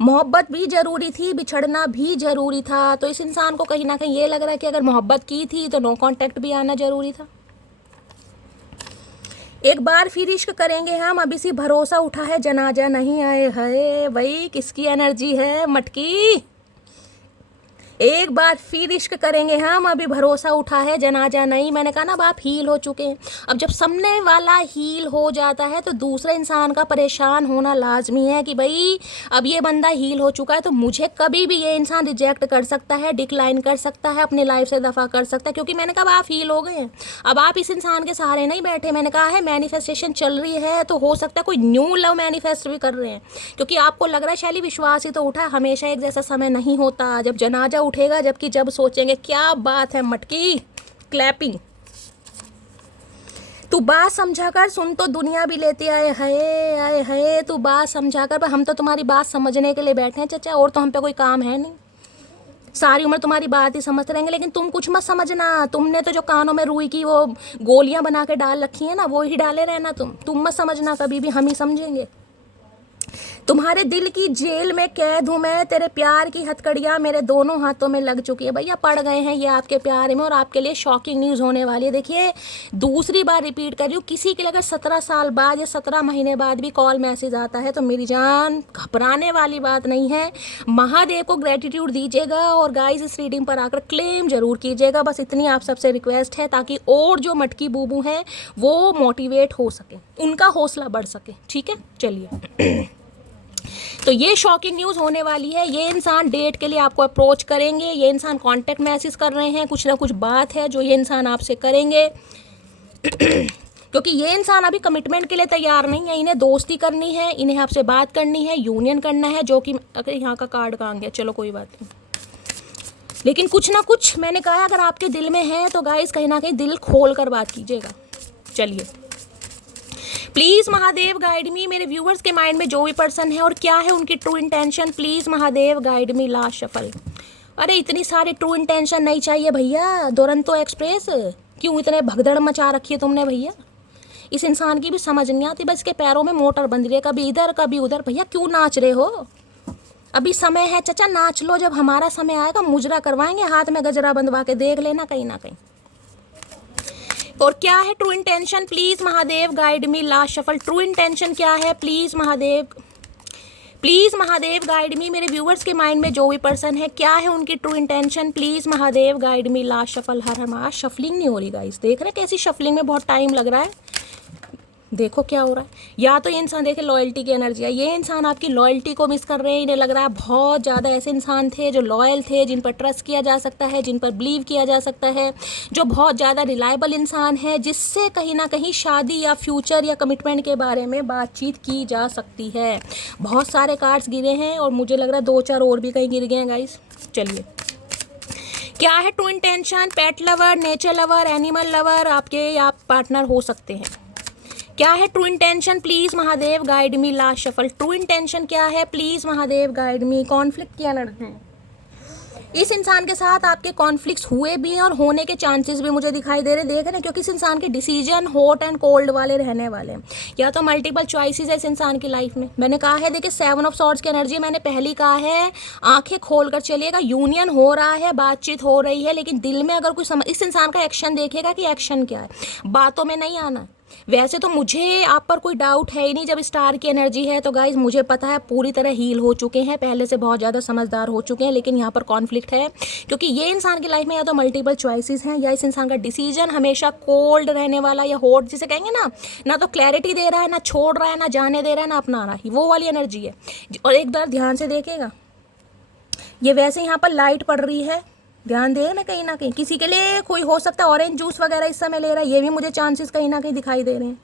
मोहब्बत भी ज़रूरी थी, बिछड़ना भी ज़रूरी था। तो इस इंसान को कहीं ना कहीं ये लग रहा है कि अगर मोहब्बत की थी तो नो कॉन्टैक्ट भी आना ज़रूरी था। एक बार फिर इश्क करेंगे हम, अभी सी भरोसा उठा है जनाजा नहीं आए। है भाई किसकी एनर्जी है मटकी। एक बार फिर इश्क करेंगे हम, अभी भरोसा उठा है जनाजा नहीं। मैंने कहा ना अब आप हील हो चुके हैं। अब जब सामने वाला हील हो जाता है तो दूसरे इंसान का परेशान होना लाजमी है कि भाई अब ये बंदा हील हो चुका है तो मुझे कभी भी ये इंसान रिजेक्ट कर सकता है, डिक्लाइन कर सकता है, अपनी लाइफ से दफ़ा कर सकता है। क्योंकि मैंने कहा आप हील हो गए हैं, अब आप इस इंसान के सहारे नहीं बैठे। मैंने कहा है मैनिफेस्टेशन चल रही है तो हो सकता है कोई न्यू लव मैनिफेस्ट भी कर रहे हैं, क्योंकि आपको लग रहा है शैली विश्वास ही तो उठा। हमेशा एक जैसा समय नहीं होता, जब जनाजा उठेगा, जबकि जब सोचेंगे क्या बात है मटकी। क्लैपिंग। तू बात समझा कर सुन तो दुनिया भी लेती आए है। तू बात समझा कर, हम तो तुम्हारी बात समझने के लिए बैठे हैं चाचा, और तो हम पे कोई काम है नहीं। सारी उम्र तुम्हारी बात ही समझते रहेंगे, लेकिन तुम कुछ मत समझना। तुमने तो जो कानों में रुई की वो गोलियां बना के डाल रखी है ना, वो ही डाले रहना। तुम मत समझना कभी भी, हम ही समझेंगे। तुम्हारे दिल की जेल में कैद हूँ मैं, तेरे प्यार की हथकड़ियाँ मेरे दोनों हाथों में लग चुकी है। भैया पड़ गए हैं ये आपके प्यार में, और आपके लिए शॉकिंग न्यूज़ होने वाली है। देखिए दूसरी बार रिपीट कर रही हूँ, किसी के लिए अगर 17 साल बाद या 17 महीने बाद भी कॉल मैसेज आता है तो मेरी जान घबराने वाली बात नहीं है। महादेव को ग्रेटिट्यूड दीजिएगा और गाइस इस रीडिंग पर आकर क्लेम जरूर कीजिएगा। बस इतनी आप सबसे रिक्वेस्ट है, ताकि और जो मटकी बूबू हैं वो मोटिवेट हो सके, उनका हौसला बढ़ सके। ठीक है, चलिए। तो ये शॉकिंग न्यूज़ होने वाली है। ये इंसान डेट के लिए आपको अप्रोच करेंगे, ये इंसान कांटेक्ट मैसेज कर रहे हैं, कुछ ना कुछ बात है जो ये इंसान आपसे करेंगे। क्योंकि ये इंसान अभी कमिटमेंट के लिए तैयार नहीं है, इन्हें दोस्ती करनी है, इन्हें आपसे बात करनी है, यूनियन करना है। जो कि अगर यहाँ का कार्ड कहाँ गया, चलो कोई बात नहीं, लेकिन कुछ ना कुछ मैंने कहा अगर आपके दिल में है तो गाइस कहीं ना कहीं दिल खोल कर बात कीजिएगा। चलिए, प्लीज़ महादेव गाइड मी। मेरे व्यूवर्स के माइंड में जो भी पर्सन है और क्या है उनकी true intention, please Mahadev guide me. Last shuffle. अरे इतनी सारी ट्रू इंटेंशन नहीं चाहिए भैया। दुरंतो एक्सप्रेस क्यों इतने भगदड़ मचा रखी है तुमने भैया। इस इंसान की भी समझ नहीं आती, बस के पैरों में मोटर बंध रही है, कभी इधर कभी उधर। भैया क्यों नाच रहे हो, अभी समय है चाचा, नाच लो। जब हमारा समय आएगा मुजरा करवाएंगे, हाथ में गजरा बंधवा के, देख लेना कहीं ना कहीं। और क्या है true intention, please Mahadev guide me. Last shuffle. True intention क्या है, please Mahadev, please Mahadev guide मी। मेरे व्यूअर्स के माइंड में जो भी पर्सन है, क्या है उनकी true intention, please Mahadev guide me. Last shuffle. Her her. Shuffling नहीं हो रही गाइस, देख रहे कैसी शफलिंग में बहुत टाइम लग रहा है। देखो क्या हो रहा है। या तो ये इंसान देखे लॉयल्टी की एनर्जी है, ये इंसान आपकी लॉयल्टी को मिस कर रहे हैं। इन्हें लग रहा है बहुत ज़्यादा ऐसे इंसान थे जो लॉयल थे, जिन पर ट्रस्ट किया जा सकता है, जिन पर बिलीव किया जा सकता है, जो बहुत ज़्यादा रिलायबल इंसान है, जिससे कहीं ना कहीं शादी या फ्यूचर या कमिटमेंट के बारे में बातचीत की जा सकती है। बहुत सारे कार्ड्स गिरे हैं और मुझे लग रहा है 2-4 और भी कहीं गिर गए हैं गाइस। चलिए, क्या है ट्रू इंटेंशन। पेट lover, nature lover, animal lover आपके या पार्टनर हो सकते हैं। क्या है true intention, please Mahadev guide me, last shuffle. True intention क्या है, please Mahadev guide me. Conflict की एनर्जी, इस इंसान के साथ आपके कॉन्फ्लिक्ट्स हुए भी हैं और होने के चांसेस भी मुझे दिखाई दे रहे, देख रहे हैं, क्योंकि इस इंसान के डिसीजन हॉट एंड कोल्ड वाले रहने वाले हैं, या तो मल्टीपल चॉइसेस है इस इंसान की लाइफ में। मैंने कहा है, देखिए 7 ऑफ सॉर्ड्स की एनर्जी, मैंने पहली कहा है आंखें खोल कर चलिएगा, यूनियन हो रहा है, बातचीत हो रही है, लेकिन दिल में अगर कोई इस इंसान का एक्शन देखेगा कि एक्शन क्या है, बातों में नहीं आना। वैसे तो मुझे आप पर कोई डाउट है ही नहीं, जब स्टार की एनर्जी है तो गाइज मुझे पता है पूरी तरह हील हो चुके हैं, पहले से बहुत ज़्यादा समझदार हो चुके हैं, लेकिन यहाँ पर कॉन्फ्लिक्ट है क्योंकि ये इंसान की लाइफ में या तो मल्टीपल चॉइसेस हैं, या इस इंसान का डिसीजन हमेशा कोल्ड रहने वाला या हॉट जिसे कहेंगे ना तो क्लैरिटी दे रहा है, ना छोड़ रहा है, ना जाने दे रहा है, ना अपना रहा है, वो वाली एनर्जी है। और एक बार ध्यान से देखेगा, ये वैसे यहाँ पर लाइट पड़ रही है, ध्यान दे ना कहीं किसी के लिए कोई हो सकता है ऑरेंज जूस वगैरह इस समय ले रहा है, ये भी मुझे चांसेस कहीं ना कहीं दिखाई दे रहे हैं।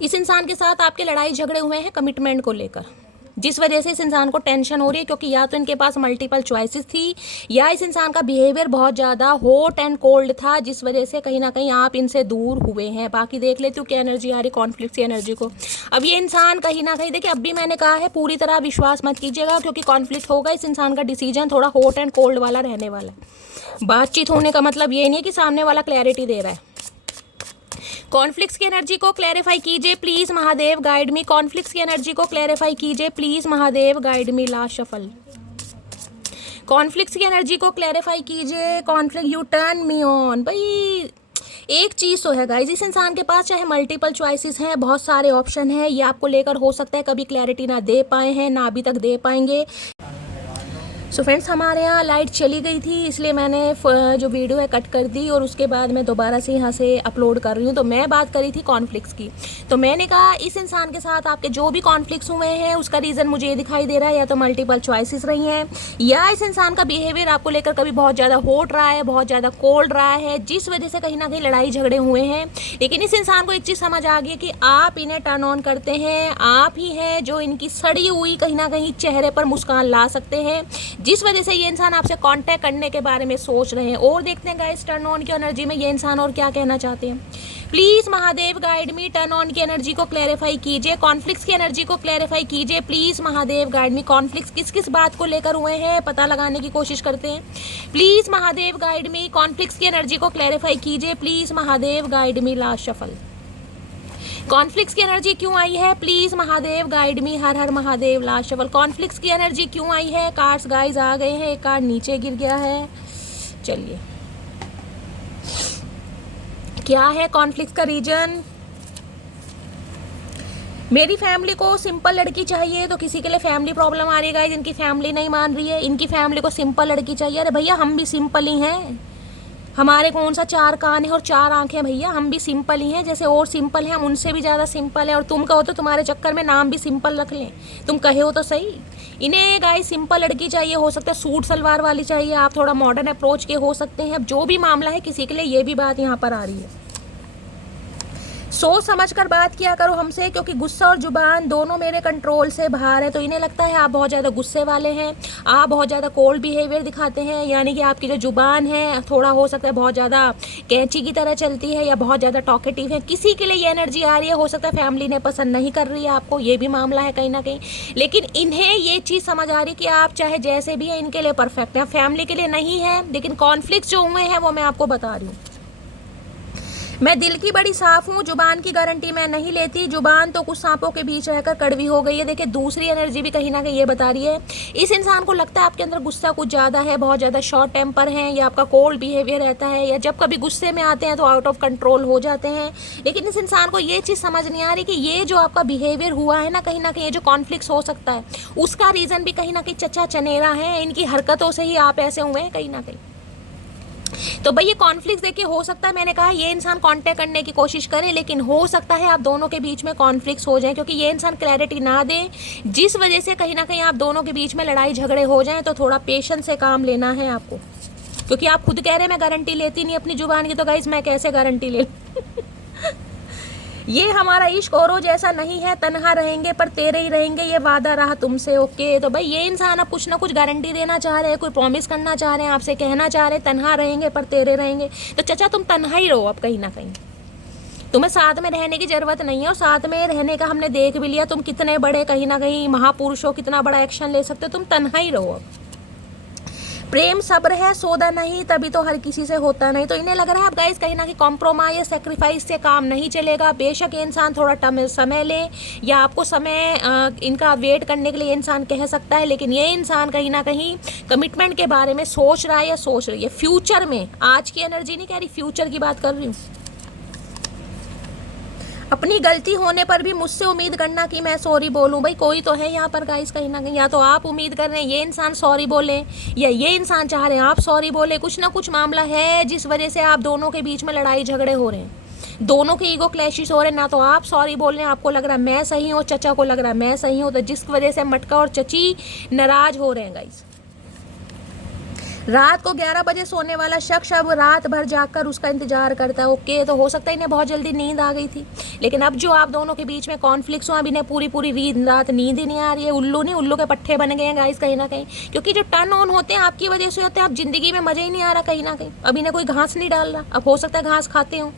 इस इंसान के साथ आपके लड़ाई झगड़े हुए हैं कमिटमेंट को लेकर, जिस वजह से इस इंसान को टेंशन हो रही है, क्योंकि या तो इनके पास मल्टीपल चॉइसेस थी, या इस इंसान का बिहेवियर बहुत ज़्यादा हॉट एंड कोल्ड था, जिस वजह से कहीं ना कहीं आप इनसे दूर हुए हैं। बाकी देख लेती हूँ क्या एनर्जी आ रही कॉन्फ्लिक्ट की एनर्जी को। अब ये इंसान कहीं ना कहीं, देखिए अब भी मैंने कहा है पूरी तरह विश्वास मत कीजिएगा, क्योंकि कॉन्फ्लिक्ट होगा, इस इंसान का डिसीजन थोड़ा हॉट एंड कोल्ड वाला रहने वाला है। बातचीत होने का मतलब ये नहीं है कि सामने वाला क्लैरिटी दे रहा है। कॉन्फ्लिक्ट्स की एनर्जी को क्लैरिफाई कीजिए please Mahadev guide me. Conflicts की एनर्जी को क्लैरिफाई कीजिए please Mahadev guide me, last shuffle. Conflicts की एनर्जी को क्लैरिफाई कीजिए। Conflict, U turn me on. भाई एक चीज़ तो है गाइज, इस इंसान के पास चाहे मल्टीपल चॉइसेस हैं, बहुत सारे ऑप्शन हैं, ये आपको लेकर हो सकता है कभी क्लैरिटी ना दे पाए हैं, ना अभी तक दे पाएंगे। सो फ्रेंड्स, हमारे यहाँ लाइट चली गई थी, इसलिए मैंने जो वीडियो है कट कर दी और उसके बाद मैं दोबारा से यहाँ से अपलोड कर रही हूँ। तो मैं बात करी थी कॉन्फ्लिक्ट्स की, तो मैंने कहा इस इंसान के साथ आपके जो भी कॉन्फ्लिक्ट्स हुए हैं उसका रीज़न मुझे ये दिखाई दे रहा है, या तो मल्टीपल चॉइसेस रही हैं, या इस इंसान का बिहेवियर आपको लेकर कभी बहुत ज़्यादा हॉट रहा है, बहुत ज़्यादा कोल्ड रहा है, जिस वजह से कहीं ना कहीं लड़ाई झगड़े हुए हैं। लेकिन इस इंसान को एक चीज़ समझ आ गई कि आप इन्हें टर्न ऑन करते हैं, आप ही हैं जो इनकी सड़ी हुई कहीं ना कहीं चेहरे पर मुस्कान ला सकते हैं, जिस वजह से ये इंसान आपसे कांटेक्ट करने के बारे में सोच रहे हैं। और देखते हैं गाइस टर्न ऑन की एनर्जी में ये इंसान और क्या कहना चाहते हैं। Please Mahadev guide me, turn on की एनर्जी को क्लैरिफाई कीजिए, कॉन्फ्लिक्ट्स की एनर्जी को क्लैरिफाई कीजिए please Mahadev guide me. Conflicts किस किस बात को लेकर हुए हैं पता लगाने की कोशिश करते हैं। Please Mahadev guide me, conflicts की एनर्जी को क्लैरिफाई कीजिए please Mahadev guide me, last shuffle. Conflicts की एनर्जी क्यों आई है, please Mahadev guide me, her her Mahadev, last shuffle. Conflicts की एनर्जी क्यों आई है, कार्ड्स गाइस आ गए हैं, एक कार्ड नीचे गिर गया है। चलिए क्या है कॉन्फ्लिक्ट्स का रीजन। मेरी फैमिली को सिंपल लड़की चाहिए, तो किसी के लिए फैमिली प्रॉब्लम आ रही है गाइस, इनकी फैमिली नहीं मान रही है, इनकी फैमिली को सिंपल लड़की चाहिए। अरे भैया हम भी सिंपल ही हैं, हमारे कौन सा 4 कान है और 4 आंखें भैया, हम भी सिंपल ही हैं, जैसे और सिंपल हैं हम उनसे भी ज़्यादा सिंपल है। और तुम कहो तो तुम्हारे चक्कर में नाम भी सिंपल रख लें, तुम कहे हो तो सही। इन्हें गाइस सिंपल लड़की चाहिए, हो सकता है सूट सलवार वाली चाहिए, आप थोड़ा मॉडर्न अप्रोच के हो सकते हैं। अब जो भी मामला है किसी के लिए ये भी बात यहाँ पर आ रही है। सोच समझ कर बात किया करो हमसे, क्योंकि गुस्सा और जुबान दोनों मेरे कंट्रोल से बाहर है। तो इन्हें लगता है आप बहुत ज़्यादा गुस्से वाले हैं, आप बहुत ज़्यादा कोल्ड बिहेवियर दिखाते हैं, यानी कि आपकी जो जुबान है थोड़ा हो सकता है बहुत ज़्यादा कैंची की तरह चलती है, या बहुत ज़्यादा टॉकेटिव है। किसी के लिए ये एनर्जी आ रही है, हो सकता है फैमिली ने पसंद नहीं कर रही है आपको, ये भी मामला है कहीं ना कहीं। लेकिन इन्हें ये चीज़ समझ आ रही है कि आप चाहे जैसे भी हैं इनके लिए परफेक्ट है, फैमिली के लिए नहीं है। लेकिन कॉन्फ्लिक्ट जो हुए हैं वो मैं आपको बता रही हूँ। मैं दिल की बड़ी साफ हूँ, जुबान की गारंटी मैं नहीं लेती, जुबान तो कुछ सांपों के बीच रहकर कड़वी हो गई है। देखिए दूसरी एनर्जी भी कहीं ना कहीं ये बता रही है, इस इंसान को लगता है आपके अंदर गुस्सा कुछ ज़्यादा है, बहुत ज़्यादा शॉर्ट टेम्पर है, या आपका कोल्ड बिहेवियर रहता है, या जब कभी गुस्से में आते हैं तो आउट ऑफ कंट्रोल हो जाते हैं। लेकिन इस इंसान को ये चीज़ समझ नहीं आ रही कि ये जो आपका बिहेवियर हुआ है ना कहीं ये जो कॉन्फ्लिक्ट हो सकता है उसका रीज़न भी कहीं ना कहीं चच्चा चनेरा है, इनकी हरकतों से ही आप ऐसे हुए हैं कहीं ना कहीं। तो भाई ये कॉन्फ्लिक्ट देखिए, हो सकता है मैंने कहा ये इंसान कांटेक्ट करने की कोशिश करे, लेकिन हो सकता है आप दोनों के बीच में कॉन्फ्लिक्ट्स हो जाएं, क्योंकि ये इंसान क्लैरिटी ना दे, जिस वजह से कहीं ना कहीं आप दोनों के बीच में लड़ाई झगड़े हो जाएं। तो थोड़ा पेशेंस से काम लेना है आपको, क्योंकि आप खुद कह रहे हैं मैं गारंटी लेती नहीं अपनी जुबान की, तो गाइस मैं कैसे गारंटी ले ये हमारा इश्क औरों जैसा नहीं है, तन्हा रहेंगे पर तेरे ही रहेंगे, ये वादा रहा तुमसे। ओके, तो भाई ये इंसान अब कुछ ना कुछ गारंटी देना चाह रहे हैं, कोई प्रॉमिस करना चाह रहे हैं, आपसे कहना चाह रहे हैं तन्हा रहेंगे पर तेरे रहेंगे। तो चाचा तुम तन्हा ही रहो अब कहीं ना कहीं, तुम्हें साथ में रहने की जरूरत नहीं है। और साथ में रहने का हमने देख भी लिया, तुम कितने बड़े कहीं ना कहीं महापुरुष हो, कितना बड़ा एक्शन ले सकते हो, तुम तन्हा ही रहो अब। प्रेम सब्र है सौदा नहीं, तभी तो हर किसी से होता नहीं। तो इन्हें लग रहा है अब गाइस कहीं ना कहीं कॉम्प्रोमाइज या सेक्रीफाइस से काम नहीं चलेगा। बेशक ये इंसान थोड़ा समय ले या आपको समय इनका वेट करने के लिए इंसान कह सकता है, लेकिन ये इंसान कहीं ना कहीं कमिटमेंट के बारे में सोच रहा है या सोच रही है फ्यूचर में। आज की एनर्जी नहीं कह रही, फ्यूचर की बात कर रही हूँ। अपनी गलती होने पर भी मुझसे उम्मीद करना कि मैं सॉरी बोलूं। भाई कोई तो है यहाँ पर गाइस कहीं ना कहीं, या तो आप उम्मीद कर रहे हैं ये इंसान सॉरी बोले, या ये इंसान चाह रहे हैं आप सॉरी बोले। कुछ ना कुछ मामला है जिस वजह से आप दोनों के बीच में लड़ाई झगड़े हो रहे हैं, दोनों के ईगो क्लैशेस हो रहे हैं। ना तो आप सॉरी बोल रहे हैं, आपको लग रहा है मैं सही हूँ, चचा को लग रहा है मैं सही हूँ, तो जिस वजह से मटका और चची नाराज हो रहे हैं गाइस। रात को 11 बजे सोने वाला शख्स अब रात भर जागकर उसका इंतजार करता है। ओके, तो हो सकता है इन्हें बहुत जल्दी नींद आ गई थी, लेकिन अब जो आप दोनों के बीच में कॉन्फ्लिक्ट्स हुआ, अब इन्हें पूरी रात नींद ही नहीं आ रही है। उल्लू नहीं, उल्लू के पट्टे बन गए हैं गाइस कहीं ना कहीं, क्योंकि जो टर्न ऑन होते हैं आपकी वजह से होते हैं। अब जिंदगी में मजा ही नहीं आ रहा कहीं ना कहीं। अब इन्हें कोई घास नहीं डाल रहा, अब हो सकता है घास खाते हो।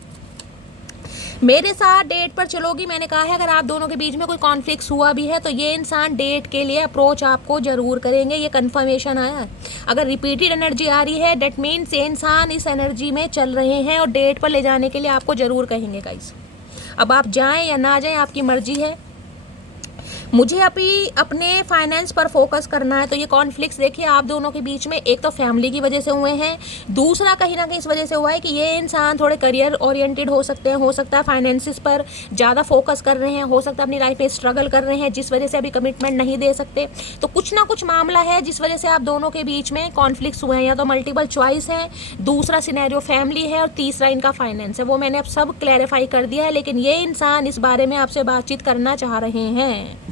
मेरे साथ डेट पर चलोगी, मैंने कहा है अगर आप दोनों के बीच में कोई कॉन्फ्लिक्ट हुआ भी है तो ये इंसान डेट के लिए अप्रोच आपको जरूर करेंगे, ये कंफर्मेशन आया है। अगर रिपीटेड एनर्जी आ रही है डेट मीन्स ये इंसान इस एनर्जी में चल रहे हैं और डेट पर ले जाने के लिए आपको जरूर कहेंगे गाइस। अब आप जाएं या ना जाएं आपकी मर्जी है। मुझे अभी अपने फाइनेंस पर फोकस करना है। तो ये कॉन्फ्लिक्ट्स देखिए आप दोनों के बीच में एक तो फैमिली की वजह से हुए हैं, दूसरा कहीं ना कहीं इस वजह से हुआ है कि ये इंसान थोड़े करियर ओरिएंटेड हो सकते हैं, हो सकता है फाइनेंसिस पर ज़्यादा फोकस कर रहे हैं, हो सकता है अपनी लाइफ में स्ट्रगल कर रहे हैं जिस वजह से अभी कमिटमेंट नहीं दे सकते। तो कुछ ना कुछ मामला है जिस वजह से आप दोनों के बीच में कॉन्फ्लिक्ट्स हुए हैं, या तो मल्टीपल चॉइस है, दूसरा सिनेरियो फैमिली है और तीसरा इनका फाइनेंस है। वो मैंने अब सब क्लैरिफाई कर दिया है, लेकिन ये इंसान इस बारे में आपसे बातचीत करना चाह रहे हैं।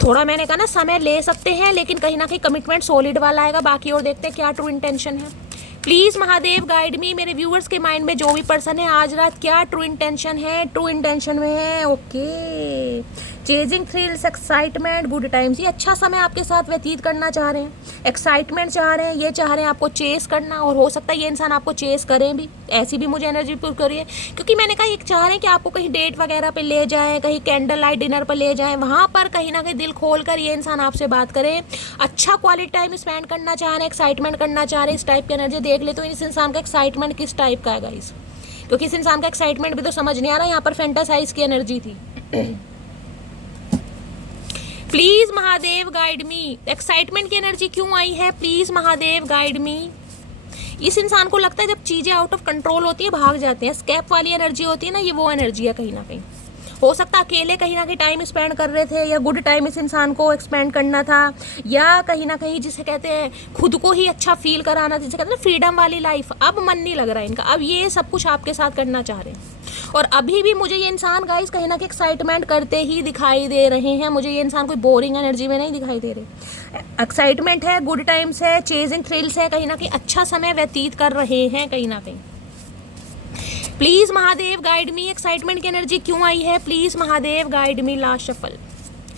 थोड़ा मैंने कहा ना समय ले सकते हैं, लेकिन कहीं ना कहीं कमिटमेंट सॉलिड वाला आएगा। बाकी और देखते हैं क्या ट्रू इंटेंशन है। प्लीज़ महादेव गाइड मी, मेरे व्यूअर्स के माइंड में जो भी पर्सन है आज रात क्या ट्रू इंटेंशन है। ट्रू इंटेंशन में है okay, chasing thrills, excitement, good times. ये अच्छा समय आपके साथ व्यतीत करना चाह रहे हैं, एक्साइटमेंट चाह रहे हैं, ये चाह रहे हैं आपको चेस करना, और हो सकता है ये इंसान आपको चेस करें भी, ऐसी भी मुझे एनर्जी पुट करी है। क्योंकि मैंने कहा एक चाह रहे हैं कि आपको कहीं डेट वगैरह पे ले जाएं, कहीं कैंडल लाइट डिनर पर ले जाएं, वहाँ पर कहीं ना कहीं दिल खोल कर ये इंसान आपसे बात करें, अच्छा क्वालिटी टाइम स्पेंड करना चाह रहे हैं, एक्साइटमेंट करना चाह रहे हैं। इस टाइप की एनर्जी देख ले तो इस इंसान का एक्साइटमेंट किस टाइप का है गाइस, क्योंकि इस इंसान का एक्साइटमेंट भी तो समझ नहीं आ रहा। यहाँ पर फैंटासाइज की एनर्जी थी। Please Mahadev guide me, excitement की एनर्जी क्यों आई है, प्लीज महादेव गाइड मी। इस इंसान को लगता है जब चीजें आउट ऑफ कंट्रोल होती है भाग जाते हैं, स्केप वाली एनर्जी होती है ना, ये वो एनर्जी है कहीं ना कहीं। हो सकता है अकेले कहीं ना कहीं टाइम स्पेंड कर रहे थे, या गुड टाइम इस इंसान को एक्सपेंड करना था, या कहीं ना कहीं जिसे कहते हैं खुद को ही अच्छा फील कराना, जिसे कहते हैं ना फ्रीडम वाली लाइफ। अब मन नहीं लग रहा है इनका, अब ये सब कुछ आपके साथ करना चाह रहे हैं। और अभी भी मुझे ये इंसान गाइस कहीं ना कहीं एक्साइटमेंट करते ही दिखाई दे रहे हैं, मुझे ये इंसान कोई बोरिंग एनर्जी में नहीं दिखाई दे रहे। एक्साइटमेंट है, गुड टाइम्स है, चेजिंग थ्रिल्स है, कहीं ना कहीं अच्छा समय व्यतीत कर रहे हैं कहीं ना कहीं। Please Mahadev guide me, excitement की एनर्जी क्यों आई है, please Mahadev guide me. Last shuffle,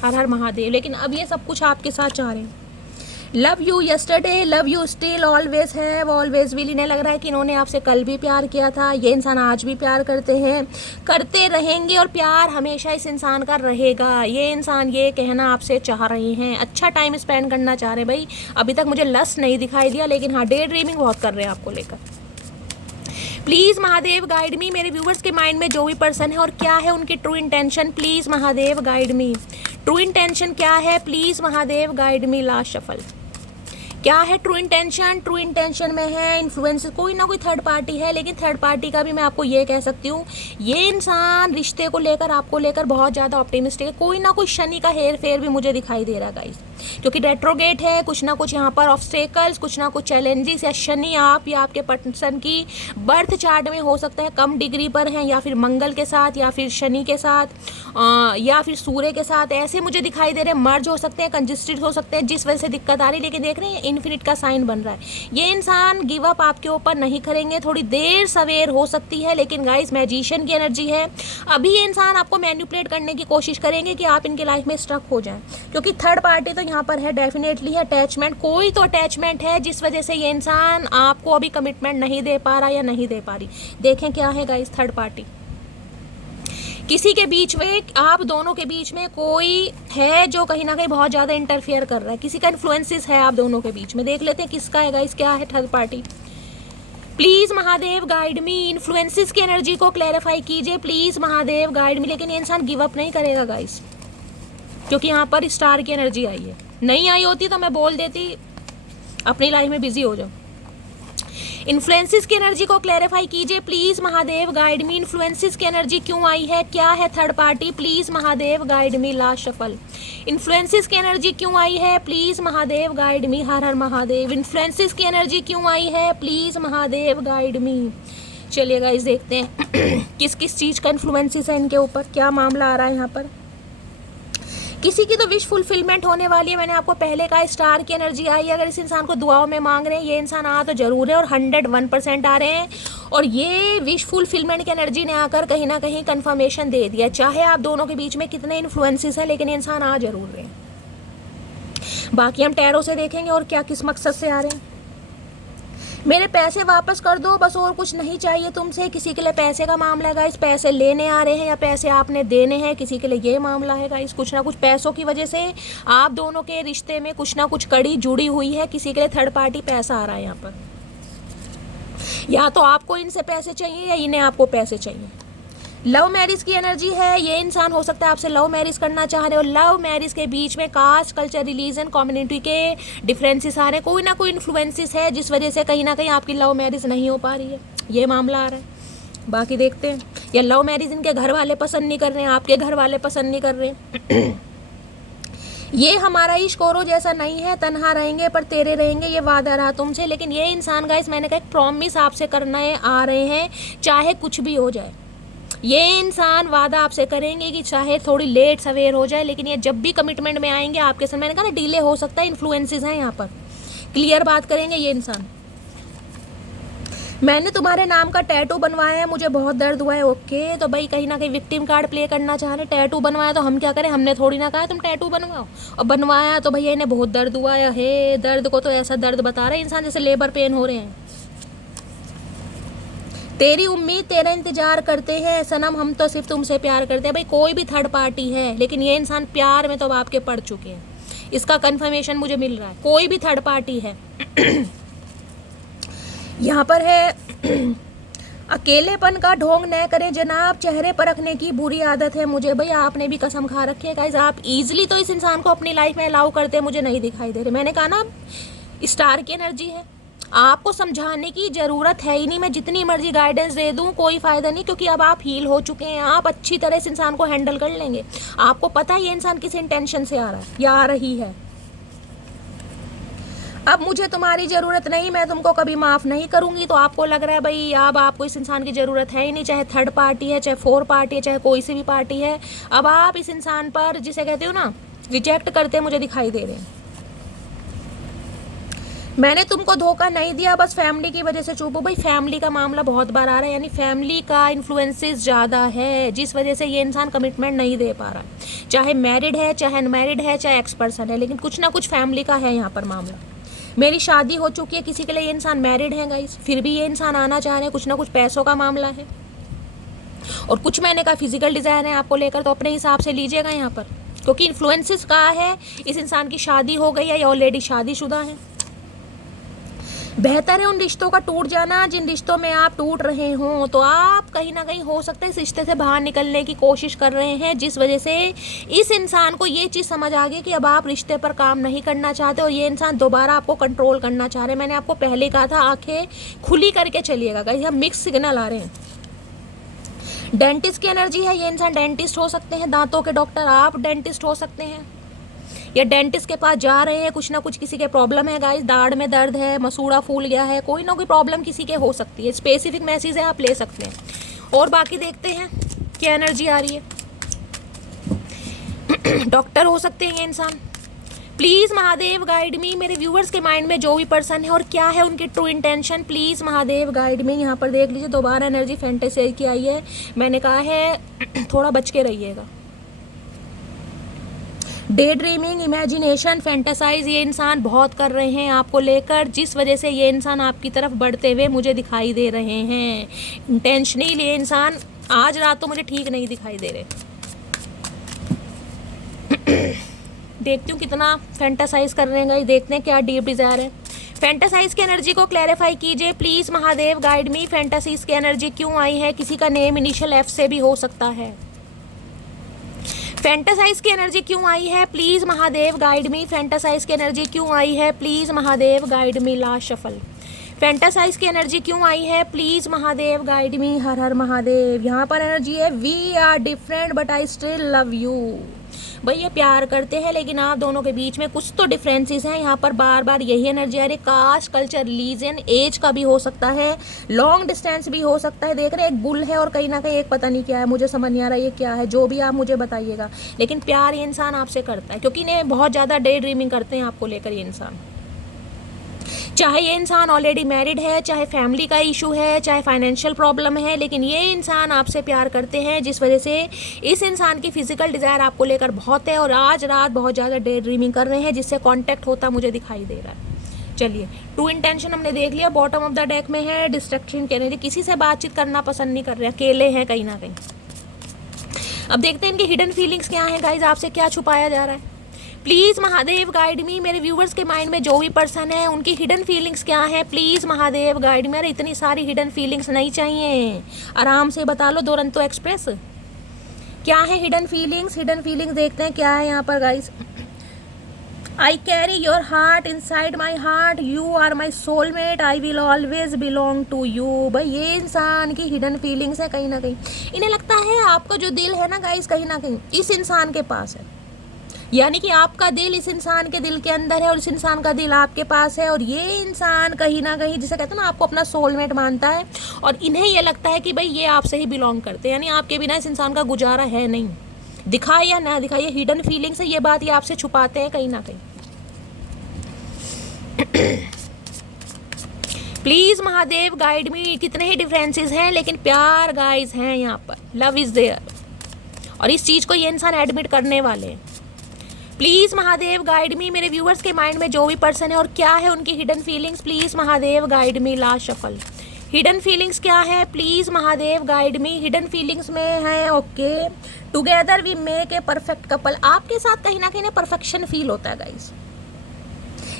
हर हर महादेव। लेकिन अब ये सब कुछ आपके साथ चाह रहे हैं। Love you yesterday, love you still, always have, always will. इन्हें लग रहा है कि इन्होंने आपसे कल भी प्यार किया था, ये इंसान आज भी प्यार करते हैं, करते रहेंगे, और प्यार हमेशा इस इंसान का रहेगा। ये इंसान ये कहना आपसे चाह रहे हैं, अच्छा टाइम स्पेंड करना चाह रहे हैं। भाई अभी तक मुझे लस्ट नहीं दिखाई दिया, लेकिन हाँ डे ड्रीमिंग बहुत कर रहे हैं आपको लेकर। प्लीज महादेव गाइड मी, मेरे व्यूवर्स के माइंड में जो भी पर्सन है और क्या है उनकी true intention, please Mahadev guide me. True intention क्या है, please Mahadev guide me. Last shuffle, क्या है ट्रू इंटेंशन। ट्रू इंटेंशन में है इन्फ्लुएंस, कोई ना कोई थर्ड पार्टी है, लेकिन थर्ड पार्टी का भी मैं आपको ये कह सकती हूँ, ये इंसान रिश्ते को लेकर, आपको लेकर बहुत ज़्यादा ऑप्टिमिस्टिक है। कोई ना कोई शनि का हेर फेर भी मुझे दिखाई दे रहा है गाइस, क्योंकि रेट्रोगेट है, कुछ ना कुछ यहाँ पर ऑब्स्टेकल्स, कुछ ना कुछ चैलेंजेस, या शनि आप या आपके पर्सन की बर्थ चार्ट में हो सकता है कम डिग्री पर हैं, या फिर मंगल के साथ, या फिर शनि के साथ, या फिर सूर्य के साथ, ऐसे मुझे दिखाई दे रहे हैं। मर्ज हो सकते हैं, कंजस्टेड हो सकते हैं, जिस वजह से दिक्कत आ रही है। लेकिन देख रहे हैं इन्फिनिट का साइन बन रहा है। ये इंसान गिव अप आपके ऊपर नहीं करेंगे, थोड़ी देर सवेर हो सकती है, लेकिन गाइस मैजिशियन की एनर्जी है। अभी ये इंसान आपको मैनिपुलेट करने की कोशिश करेंगे कि आप इनके लाइफ में स्ट्रक हो जाएं, क्योंकि थर्ड पार्टी तो यहाँ पर है, डेफिनेटली है अटैचमेंट, कोई तो अटैचमेंट है जिस वजह से ये इंसान आपको अभी कमिटमेंट नहीं दे पा रहा या नहीं दे पा रही। देखें क्या है गाइस थर्ड पार्टी। किसी के बीच में, आप दोनों के बीच में कोई है जो कहीं ना कहीं बहुत ज़्यादा इंटरफेयर कर रहा है, किसी का इन्फ्लुएंसेस है आप दोनों के बीच में। देख लेते हैं किसका है गाइस, क्या है third party. Please Mahadev guide me, influences की एनर्जी को क्लैरिफाई कीजिए प्लीज़ महादेव गाइड मी। लेकिन ये इंसान गिव अप नहीं करेगा गाइस, क्योंकि यहाँ पर स्टार की एनर्जी आई है। नहीं आई होती तो मैं बोल देती अपनी लाइफ में बिजी हो जाओ। इन्फ्लुएंसेस की एनर्जी को क्लैरिफाई कीजिए please Mahadev guide me. Influences की एनर्जी क्यों आई है, क्या है third party, please Mahadev guide me. Last shuffle. Influences की एनर्जी क्यों आई है, please Mahadev guide me. Her her Mahadev. Influences की एनर्जी क्यों आई है, प्लीज महादेव गाइड मी। चलिए गाइस देखते हैं किस किस चीज का इन्फ्लुएंसेस है इनके ऊपर, क्या मामला आ रहा है यहाँ पर। किसी की तो विश फुलफिलमेंट होने वाली है। मैंने आपको पहले कहा स्टार की एनर्जी आई। अगर इस इंसान को दुआओं में मांग रहे हैं, ये इंसान आ तो जरूर है और 101% आ रहे हैं। और ये विश फुलफिलमेंट की एनर्जी ने आकर कहीं ना कहीं कंफर्मेशन दे दिया। चाहे आप दोनों के बीच में कितने इन्फ्लुएंसेस हैं, लेकिन इंसान आ जरूर रहे हैं। बाकी हम टैरो से देखेंगे और क्या किस मकसद से आ रहे हैं। मेरे पैसे वापस कर दो, बस और कुछ नहीं चाहिए तुमसे। किसी के लिए पैसे का मामला है गाइस, पैसे लेने आ रहे हैं या पैसे आपने देने हैं, किसी के लिए ये मामला है गाइस। कुछ ना कुछ पैसों की वजह से आप दोनों के रिश्ते में कुछ ना कुछ कड़ी जुड़ी हुई है। किसी के लिए थर्ड पार्टी पैसा आ रहा है यहाँ पर। या तो आपको इनसे पैसे चाहिए या इन्हें आपको पैसे चाहिए। लव मैरिज की एनर्जी है। ये इंसान हो सकता है आपसे लव मैरिज करना चाह रहे हो। लव मैरिज के बीच में कास्ट, कल्चर, रिलीजन, कम्युनिटी के डिफरेंसेस आ रहे हैं। कोई ना कोई इन्फ्लुएंसेस है जिस वजह से कहीं ना कहीं आपकी लव मैरिज नहीं हो पा रही है, ये मामला आ रहा है। बाकी देखते हैं, या लव मैरिज इनके घर वाले पसंद नहीं कर रहे हैं, आपके घर वाले पसंद नहीं कर रहे हैं। ये हमारा इश्क औरों जैसा नहीं है, तन्हा रहेंगे पर तेरे रहेंगे, ये वादा रहा तुमसे। लेकिन ये इंसान गाइस, मैंने कहा एक प्रॉमिस आपसे करने आ रहे हैं, चाहे कुछ भी हो जाए। ये इंसान वादा आपसे करेंगे कि चाहे थोड़ी लेट सवेर हो जाए, लेकिन ये जब भी कमिटमेंट में आएंगे आपके साथ, मैंने कहा ना डिले हो सकता है, इन्फ्लुएंसेस हैं यहाँ पर, क्लियर बात करेंगे ये इंसान। मैंने तुम्हारे नाम का टैटू बनवाया है, मुझे बहुत दर्द हुआ है। ओके, तो भाई कहीं ना कहीं विक्टिम कार्ड प्ले करना चाह रहे। टैटू बनवाया तो हम क्या करें, हमने थोड़ी ना कहा तुम टैटू बनवाओ, और बनवाया तो भैया इन्हें बहुत दर्द हुआ है। दर्द को तो ऐसा दर्द बता रहे इंसान जैसे लेबर पेन हो रहे हैं। तेरी उम्मीद तेरा इंतजार करते हैं सनम, हम तो सिर्फ तुमसे प्यार करते हैं। भाई कोई भी थर्ड पार्टी है, लेकिन ये इंसान प्यार में तो आपके पड़ चुके हैं, इसका कंफर्मेशन मुझे मिल रहा है। कोई भी थर्ड पार्टी है यहाँ पर है। अकेलेपन का ढोंग न करें जनाब, चेहरे पर रखने की बुरी आदत है मुझे। भाई आपने भी कसम खा रखी है गाइस, आप इजीली तो इस इंसान को अपनी लाइफ में अलाउ करते हैं, मुझे नहीं दिखाई दे रहे। मैंने कहा ना स्टार की एनर्जी है, आपको समझाने की ज़रूरत है ही नहीं। मैं जितनी मर्जी गाइडेंस दे दूं कोई फ़ायदा नहीं, क्योंकि अब आप हील हो चुके हैं, आप अच्छी तरह इस इंसान को हैंडल कर लेंगे। आपको पता है ये इंसान किस इंटेंशन से आ रहा है या आ रही है। अब मुझे तुम्हारी ज़रूरत नहीं, मैं तुमको कभी माफ़ नहीं करूंगी। तो आपको लग रहा है भाई अब आपको इस इंसान की ज़रूरत है ही नहीं, चाहे थर्ड पार्टी है, चाहे फोर पार्टी है, चाहे कोई सी भी पार्टी है। अब आप इस इंसान पर, जिसे कहते हो ना रिजेक्ट करते मुझे दिखाई दे रहे हैं। मैंने तुमको धोखा नहीं दिया, बस फैमिली की वजह से चुप हो। भाई फैमिली का मामला बहुत बार आ रहा है, यानी फैमिली का इन्फ्लुएंसेस ज़्यादा है, जिस वजह से ये इंसान कमिटमेंट नहीं दे पा रहा। चाहे मैरिड है, चाहे अनमैरिड है, चाहे एक्स पर्सन है, लेकिन कुछ ना कुछ फैमिली का है यहाँ पर मामला। मेरी शादी हो चुकी है, किसी के लिए ये इंसान मैरिड है गाइस, फिर भी ये इंसान आना चाह रहे हैं। कुछ ना कुछ पैसों का मामला है, और कुछ मैंने कहा फिजिकल डिज़ायर है आपको लेकर, तो अपने हिसाब से लीजिएगा यहाँ पर, क्योंकि इन्फ्लुएंसेस कहा है इस इंसान की शादी हो गई है या ऑलरेडी शादीशुदा है। बेहतर है उन रिश्तों का टूट जाना जिन रिश्तों में आप टूट रहे हों। तो आप कहीं ना कहीं हो सकता है इस रिश्ते से बाहर निकलने की कोशिश कर रहे हैं, जिस वजह से इस इंसान को ये चीज़ समझ आ गई कि अब आप रिश्ते पर काम नहीं करना चाहते, और ये इंसान दोबारा आपको कंट्रोल करना चाह रहे हैं। मैंने आपको पहले कहा था आंखें खुली करके चलिएगा गाइस, हम मिक्स सिग्नल आ रहे हैं। डेंटिस्ट की एनर्जी है, ये इंसान डेंटिस्ट हो सकते हैं, दांतों के डॉक्टर, आप डेंटिस्ट हो सकते हैं, या डेंटिस्ट के पास जा रहे हैं। कुछ ना कुछ किसी के प्रॉब्लम है गाइस, दाढ़ में दर्द है, मसूड़ा फूल गया है, कोई ना कोई प्रॉब्लम किसी के हो सकती है। स्पेसिफिक मैसेज है, आप ले सकते हैं। और बाकी देखते हैं क्या एनर्जी आ रही है। डॉक्टर हो सकते हैं ये इंसान। प्लीज़ महादेव गाइड मी, मेरे व्यूअर्स के माइंड में जो भी पर्सन है और क्या है उनकी true intention, please Mahadev guide मी। यहाँ पर देख लीजिए दोबारा एनर्जी फैंटेसी की आई है। मैंने कहा है थोड़ा बच के रहिएगा। डे ड्रीमिंग, इमेजिनेशन, फैंटेसाइज ये इंसान बहुत कर रहे हैं आपको लेकर, जिस वजह से ये इंसान आपकी तरफ बढ़ते हुए मुझे दिखाई दे रहे हैं। इंटेंशनली ये इंसान आज रात तो मुझे ठीक नहीं दिखाई दे रहे। देखती हूँ कितना फैंटेसाइज कर रहे हैं गाइस, देखते हैं क्या डीप डिज़ायर है। फैंटेसाइज की एनर्जी को क्लैरिफाई कीजिए please Mahadev guide me. Fantasies की एनर्जी क्यों आई है? किसी का नेम इनिशियल एफ से भी हो सकता है। फैंटेसाइज की एनर्जी क्यों आई है? Please Mahadev guide me. Fantasize की एनर्जी क्यों आई है? Please Mahadev guide me. Last shuffle. Fantasize की एनर्जी क्यों आई है? Please Mahadev guide me. हर हर महादेव। यहाँ पर एनर्जी है we are different but I still love you. भाई ये प्यार करते हैं लेकिन आप दोनों के बीच में कुछ तो डिफरेंसेस हैं। यहाँ पर बार बार यही एनर्जी आ रही है। कास्ट, कल्चर, रिलीजन, एज का भी हो सकता है, लॉन्ग डिस्टेंस भी हो सकता है। देख रहे हैं एक बुल है और कहीं ना कहीं एक पता नहीं क्या है, मुझे समझ नहीं आ रहा ये क्या है। जो भी आप मुझे बताइएगा, लेकिन प्यार ये इंसान आपसे करता है क्योंकि इन्हें बहुत ज़्यादा डे ड्रीमिंग करते हैं आपको लेकर ये इंसान। चाहे ये इंसान ऑलरेडी मैरिड है, चाहे फैमिली का इशू है, चाहे फाइनेंशियल प्रॉब्लम है, लेकिन ये इंसान आपसे प्यार करते हैं, जिस वजह से इस इंसान की फिजिकल डिज़ायर आपको लेकर बहुत है और आज रात बहुत ज़्यादा डे ड्रीमिंग कर रहे हैं, जिससे कांटेक्ट होता मुझे दिखाई दे रहा है। चलिए, ट्रू इंटेंशन हमने देख लिया। बॉटम ऑफ द डेक में है डिस्ट्रक्शन के एनर्जी, किसी से बातचीत करना पसंद नहीं कर रहे, अकेले हैं कहीं ना कहीं। अब देखते हैं इनकी हिडन फीलिंग्स क्या हैं गाइज, आपसे क्या छुपाया जा रहा है। प्लीज़ महादेव गाइड मी, मेरे व्यूवर्स के माइंड में जो भी पर्सन है उनकी हिडन फीलिंग्स क्या है? प्लीज़ महादेव गाइड मी। अरे इतनी सारी हिडन फीलिंग्स नहीं चाहिए, आराम से बता लो दुरंतो एक्सप्रेस। क्या है हिडन फीलिंग्स? हिडन फीलिंग्स देखते हैं क्या है यहाँ पर guys. I carry your heart inside my heart, you are my soulmate, I will always belong to you. भाई ये इंसान की हिडन फीलिंग्स है कहीं ना कहीं। इन्हें लगता है आपका जो दिल है ना गाइस, कहीं ना कहीं इस इंसान के पास है, यानी कि आपका दिल इस इंसान के दिल के अंदर है और इस इंसान का दिल आपके पास है। और ये इंसान कहीं ना कहीं, जिसे कहते हैं ना, आपको अपना सोलमेट मानता है और इन्हें ये लगता है कि भाई ये आपसे ही बिलोंग करते हैं, यानी आपके बिना इस इंसान का गुजारा है नहीं। दिखाए या ना दिखाए, हिडन फीलिंग्स है, ये बात ये आपसे छुपाते हैं कहीं ना कहीं। प्लीज़ महादेव गाइड मी। कितने ही डिफरेंसेस हैं लेकिन प्यार गाइस हैं यहाँ पर, लव इज़ देयर, और इस चीज़ को ये इंसान एडमिट करने वाले हैं। प्लीज़ महादेव गाइड मी, मेरे व्यूअर्स के माइंड में जो भी पर्सन है और क्या है उनकी hidden feelings, please Mahadev guide me. Last shuffle. Hidden feelings क्या है? Please Mahadev guide me. Hidden feelings में है okay, together we make a perfect couple. आपके साथ कहीं ना कहीं परफेक्शन फील होता है गाइस।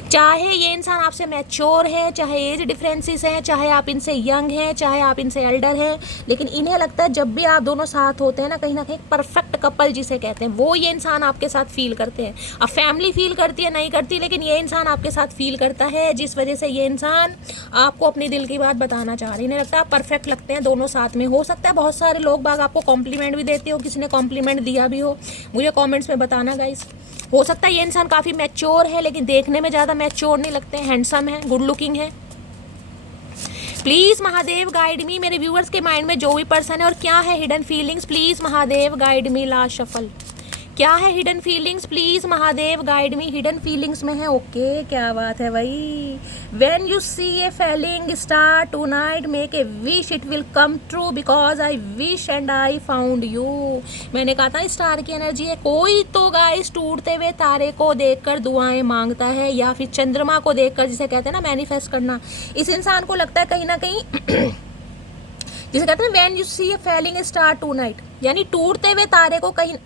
चाहे ये इंसान आपसे मैच्योर है, चाहे एज डिफरेंसेस हैं, चाहे आप इनसे यंग हैं, चाहे आप इनसे एल्डर हैं, लेकिन इन्हें लगता है जब भी आप दोनों साथ होते हैं ना, कहीं ना कहीं परफेक्ट कपल जिसे कहते हैं, वो ये इंसान आपके साथ फील करते हैं। अब फैमिली फील करती है नहीं करती, लेकिन ये इंसान आपके साथ फील करता है, जिस वजह से ये इंसान आपको अपने दिल की बात बताना चाह रहे हैं। इन्हें लगता है आप परफेक्ट लगते हैं दोनों साथ में। हो सकता है बहुत सारे लोग बाग आपको कॉम्प्लीमेंट भी देते हो, किसी ने कॉम्प्लीमेंट दिया भी हो, मुझे कॉमेंट्स में बताना गाइस। हो सकता है ये इंसान काफ़ी मैच्योर है लेकिन देखने में ज़्यादा मैच्योर नहीं लगते हैं, हैंडसम है, गुड लुकिंग है। प्लीज़ महादेव गाइड मी, मेरे व्यूअर्स के माइंड में जो भी पर्सन है और क्या है hidden feelings, please Mahadev guide me. Last shuffle. क्या है hidden feelings, please Mahadev guide me. Hidden feelings में है ओके, क्या बात है भाई। When you see a falling star tonight make a wish, it will come true because I wish and I found you. मैंने कहा था स्टार की एनर्जी है। कोई तो गाइस टूटते हुए तारे को देखकर दुआएं मांगता है, या फिर चंद्रमा को देखकर, जिसे कहते हैं ना मैनिफेस्ट करना। इस इंसान को लगता है कहीं ना कहीं जिसे कहते हैं when you see a falling star tonight, यानी टूटते हुए तारे को कहीं,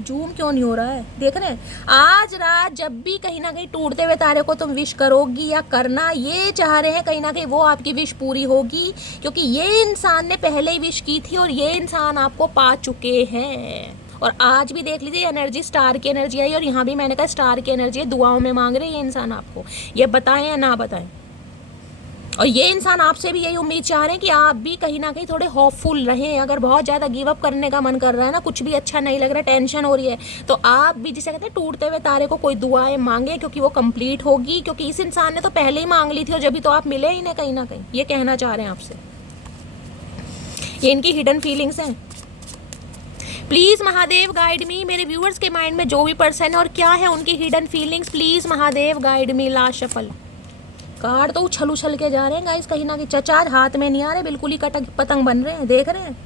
जूम क्यों नहीं हो रहा है, देख रहे हैं, आज रात जब भी कहीं ना कहीं टूटते हुए तारे को तुम विश करोगी या करना ये चाह रहे हैं, कहीं ना कहीं वो आपकी विश पूरी होगी, क्योंकि ये इंसान ने पहले ही विश की थी और ये इंसान आपको पा चुके हैं। और आज भी देख लीजिए एनर्जी स्टार की एनर्जी आई और यहाँ भी मैंने कहा स्टार की एनर्जी है, दुआओं में मांग रहे हैं ये इंसान आपको, ये बताएं या ना बताएं। और ये इंसान आपसे भी यही उम्मीद चाह रहे हैं कि आप भी कहीं ना कहीं थोड़े होपफुल रहें। अगर बहुत ज़्यादा गिव अप करने का मन कर रहा है ना, कुछ भी अच्छा नहीं लग रहा, टेंशन हो रही है, तो आप भी जिसे कहते हैं टूटते हुए तारे को कोई दुआएं मांगे, क्योंकि वो कंप्लीट होगी। क्योंकि इस इंसान ने तो पहले ही मांग ली थी और जब भी तो आप मिले ही ना, कहीं ना कहीं ये कहना चाह रहे हैं आपसे। ये इनकी हिडन फीलिंग्स हैं। प्लीज़ महादेव गाइड मी, मेरे व्यूअर्स के माइंड में जो भी पर्सन है और क्या है उनकी hidden feelings, please Mahadev guide me. Last shuffle. Card तो उछल उछल के जा रहे हैं गाइस, कहीं ना कहीं चचार हाथ में नहीं आ रहे, बिल्कुल ही कटक पतंग बन रहे हैं, देख रहे हैं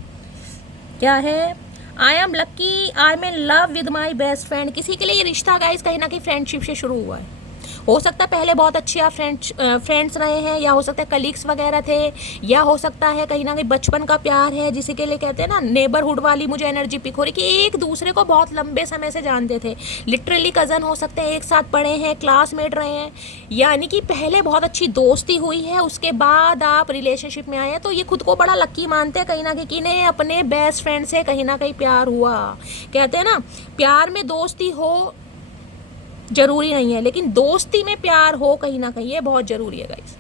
क्या है। I am lucky, I am in love with my best friend. किसी के लिए ये रिश्ता गाइस कहीं ना कहीं फ्रेंडशिप से शुरू हुआ है। हो सकता है पहले बहुत अच्छे आप फ्रेंड्स रहे हैं, या हो सकता है कलीग्स वगैरह थे, या हो सकता है कहीं ना कहीं बचपन का प्यार है, जिसे के लिए कहते हैं ना नेबरहुड वाली मुझे एनर्जी पिक हो रही कि एक दूसरे को बहुत लंबे समय से जानते थे, लिटरली कज़न हो सकते हैं, एक साथ पढ़े हैं, क्लासमेट रहे हैं, यानी कि पहले बहुत अच्छी दोस्ती हुई है, उसके बाद आप रिलेशनशिप में आए हैं। तो ये खुद को बड़ा लक्की मानते हैं कहीं ना कहीं कि इन्हें अपने बेस्ट फ्रेंड से कहीं ना कहीं प्यार हुआ। कहते हैं ना प्यार में दोस्ती हो जरूरी नहीं है, लेकिन दोस्ती में प्यार हो कहीं ना कहीं ये बहुत जरूरी है गाइस।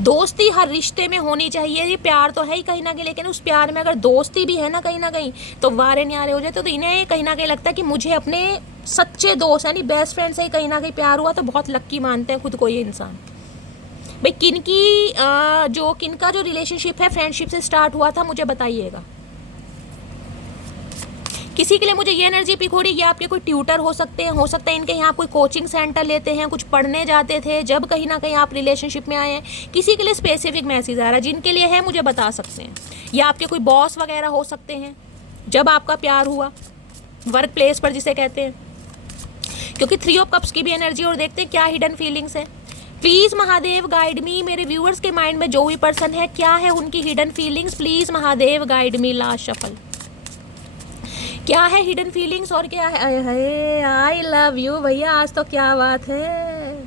दोस्ती हर रिश्ते में होनी चाहिए, ये प्यार तो है ही कहीं ना कहीं, लेकिन उस प्यार में अगर दोस्ती भी है ना कहीं ना कहीं तो वारे न्यारे हो जाए। तो इन्हें कहीं ना कहीं लगता है कि मुझे अपने सच्चे दोस्त यानी बेस्ट फ्रेंड से ही कहीं ना कहीं प्यार हुआ, तो बहुत लक्की मानते हैं खुद को ये इंसान। भाई किनका जो रिलेशनशिप है फ्रेंडशिप से स्टार्ट हुआ था मुझे बताइएगा। किसी के लिए मुझे ये एनर्जी पिक हो रही है, ये आपके कोई ट्यूटर हो सकते हैं, हो सकता है इनके यहाँ कोई कोचिंग सेंटर लेते हैं, कुछ पढ़ने जाते थे, जब कहीं ना कहीं आप रिलेशनशिप में आए हैं। किसी के लिए स्पेसिफिक मैसेज आ रहा है, जिनके लिए है मुझे बता सकते हैं। या आपके कोई बॉस वगैरह हो सकते हैं जब आपका प्यार हुआ वर्क प्लेस पर जिसे कहते हैं, क्योंकि 3 ऑफ कप्स की भी एनर्जी। और देखते हैं क्या हिडन फीलिंग्स है। प्लीज़ महादेव गाइड मी, मेरे व्यूअर्स के माइंड में जो भी पर्सन है क्या है उनकी hidden feelings, please Mahadev guide me. Last shuffle. क्या है हिडन फीलिंग्स और क्या है। आई लव यू भैया, आज तो क्या बात है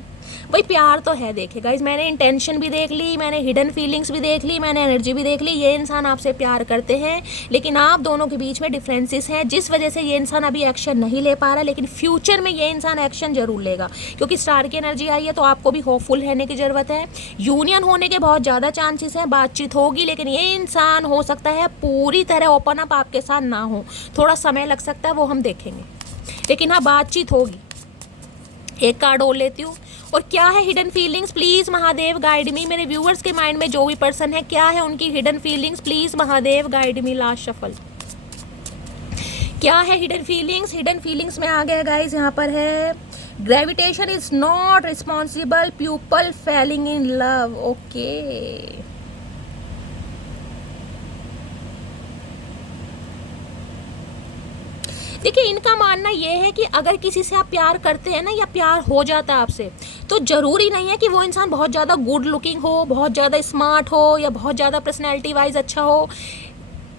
भाई। प्यार तो है। देखिए गाइज, मैंने इंटेंशन भी देख ली, मैंने हिडन फीलिंग्स भी देख ली, मैंने एनर्जी भी देख ली। ये इंसान आपसे प्यार करते हैं, लेकिन आप दोनों के बीच में डिफरेंसेस हैं, जिस वजह से ये इंसान अभी एक्शन नहीं ले पा रहा, लेकिन फ्यूचर में ये इंसान एक्शन जरूर लेगा, क्योंकि स्टार की एनर्जी आई है। तो आपको भी होपफुल रहने की ज़रूरत है। यूनियन होने के बहुत ज़्यादा चांसेस हैं, बातचीत होगी, लेकिन ये इंसान हो सकता है पूरी तरह ओपन अप आपके साथ ना हो, थोड़ा समय लग सकता है, वो हम देखेंगे, लेकिन हाँ बातचीत होगी। एक कार्ड और लेती हूँ। और क्या है hidden feelings, please Mahadev guide मी, मेरे व्यूअर्स के माइंड में जो भी पर्सन है क्या है उनकी hidden feelings, please Mahadev guide me. Last shuffle. क्या है हिडन फीलिंग्स। हिडन फीलिंग्स में आ गया गाइज, यहाँ पर है gravitation is not responsible, people Fehling in love. Okay, देखिए इनका मानना ये है कि अगर किसी से आप प्यार करते हैं ना, या प्यार हो जाता है आपसे, तो ज़रूरी नहीं है कि वो इंसान बहुत ज़्यादा गुड लुकिंग हो, बहुत ज़्यादा स्मार्ट हो, या बहुत ज़्यादा पर्सनैलिटी वाइज अच्छा हो।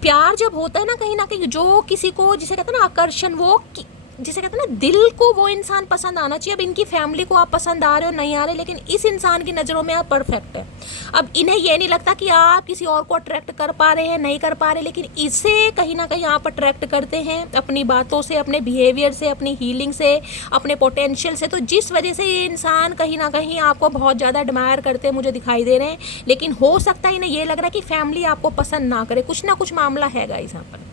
प्यार जब होता है ना कहीं जो किसी को जिसे कहते हैं ना आकर्षण, वो जिसे कहते हैं ना दिल को वो इंसान पसंद आना चाहिए। अब इनकी फैमिली को आप पसंद आ रहे हो नहीं आ रहे, लेकिन इस इंसान की नज़रों में आप परफेक्ट है। अब इन्हें ये नहीं लगता कि आप किसी और को अट्रैक्ट कर पा रहे हैं, नहीं कर पा रहे, लेकिन इसे कहीं ना कहीं आप अट्रैक्ट करते हैं अपनी बातों से, अपने बिहेवियर से, अपनी हीलिंग से, अपने पोटेंशियल से। तो जिस वजह से ये इंसान कहीं ना कहीं आपको बहुत ज़्यादा एडमायर करते हैं मुझे दिखाई दे रहे हैं, लेकिन हो सकता है इन्हें ये लग रहा है कि फैमिली आपको पसंद ना करे, कुछ ना कुछ मामला है गाइस यहाँ पर।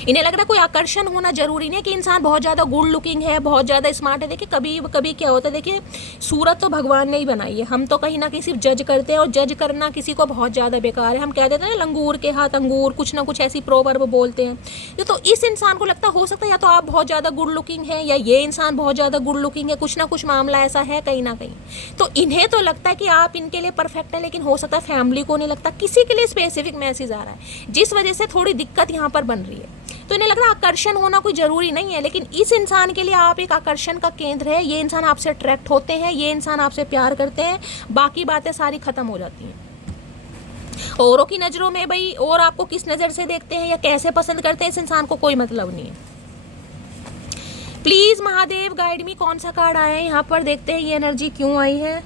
इन्हें लग रहा है कोई आकर्षण होना जरूरी नहीं कि इंसान बहुत ज़्यादा गुड लुकिंग है, बहुत ज़्यादा स्मार्ट है। देखिए कभी कभी क्या होता है, देखिए सूरत तो भगवान ने ही बनाई है, हम तो कहीं ना कहीं सिर्फ जज करते हैं, और जज करना किसी को बहुत ज़्यादा बेकार है। हम कह देते हैं ना लंगूर के हाथ अंगूर, कुछ ना कुछ ऐसी प्रोवर्ब बोलते हैं। तो इस इंसान को लगता हो सकता है या तो आप बहुत ज़्यादा गुड लुकिंग है, या ये इंसान बहुत ज़्यादा गुड लुकिंग है, कुछ ना कुछ मामला ऐसा है कहीं ना कहीं। तो इन्हें तो लगता है कि आप इनके लिए परफेक्ट है, लेकिन हो सकता है फैमिली को नहीं लगता, किसी के लिए स्पेसिफिक मैसेज आ रहा है, जिस वजह से थोड़ी दिक्कत यहाँ पर बन रही है। तो इन्हें लग रहा है आकर्षण होना कोई ज़रूरी नहीं है, लेकिन इस इंसान के लिए आप एक आकर्षण का केंद्र है। ये इंसान आपसे अट्रैक्ट होते हैं, ये इंसान आपसे प्यार करते हैं, बाकी बातें सारी ख़त्म हो जाती हैं। औरों की नज़रों में भाई और आपको किस नज़र से देखते हैं या कैसे पसंद करते हैं, इस इंसान को कोई मतलब नहीं है। प्लीज़ महादेव गाइड मी, कौन सा कार्ड आया है यहाँ पर, देखते हैं ये एनर्जी क्यों आई है,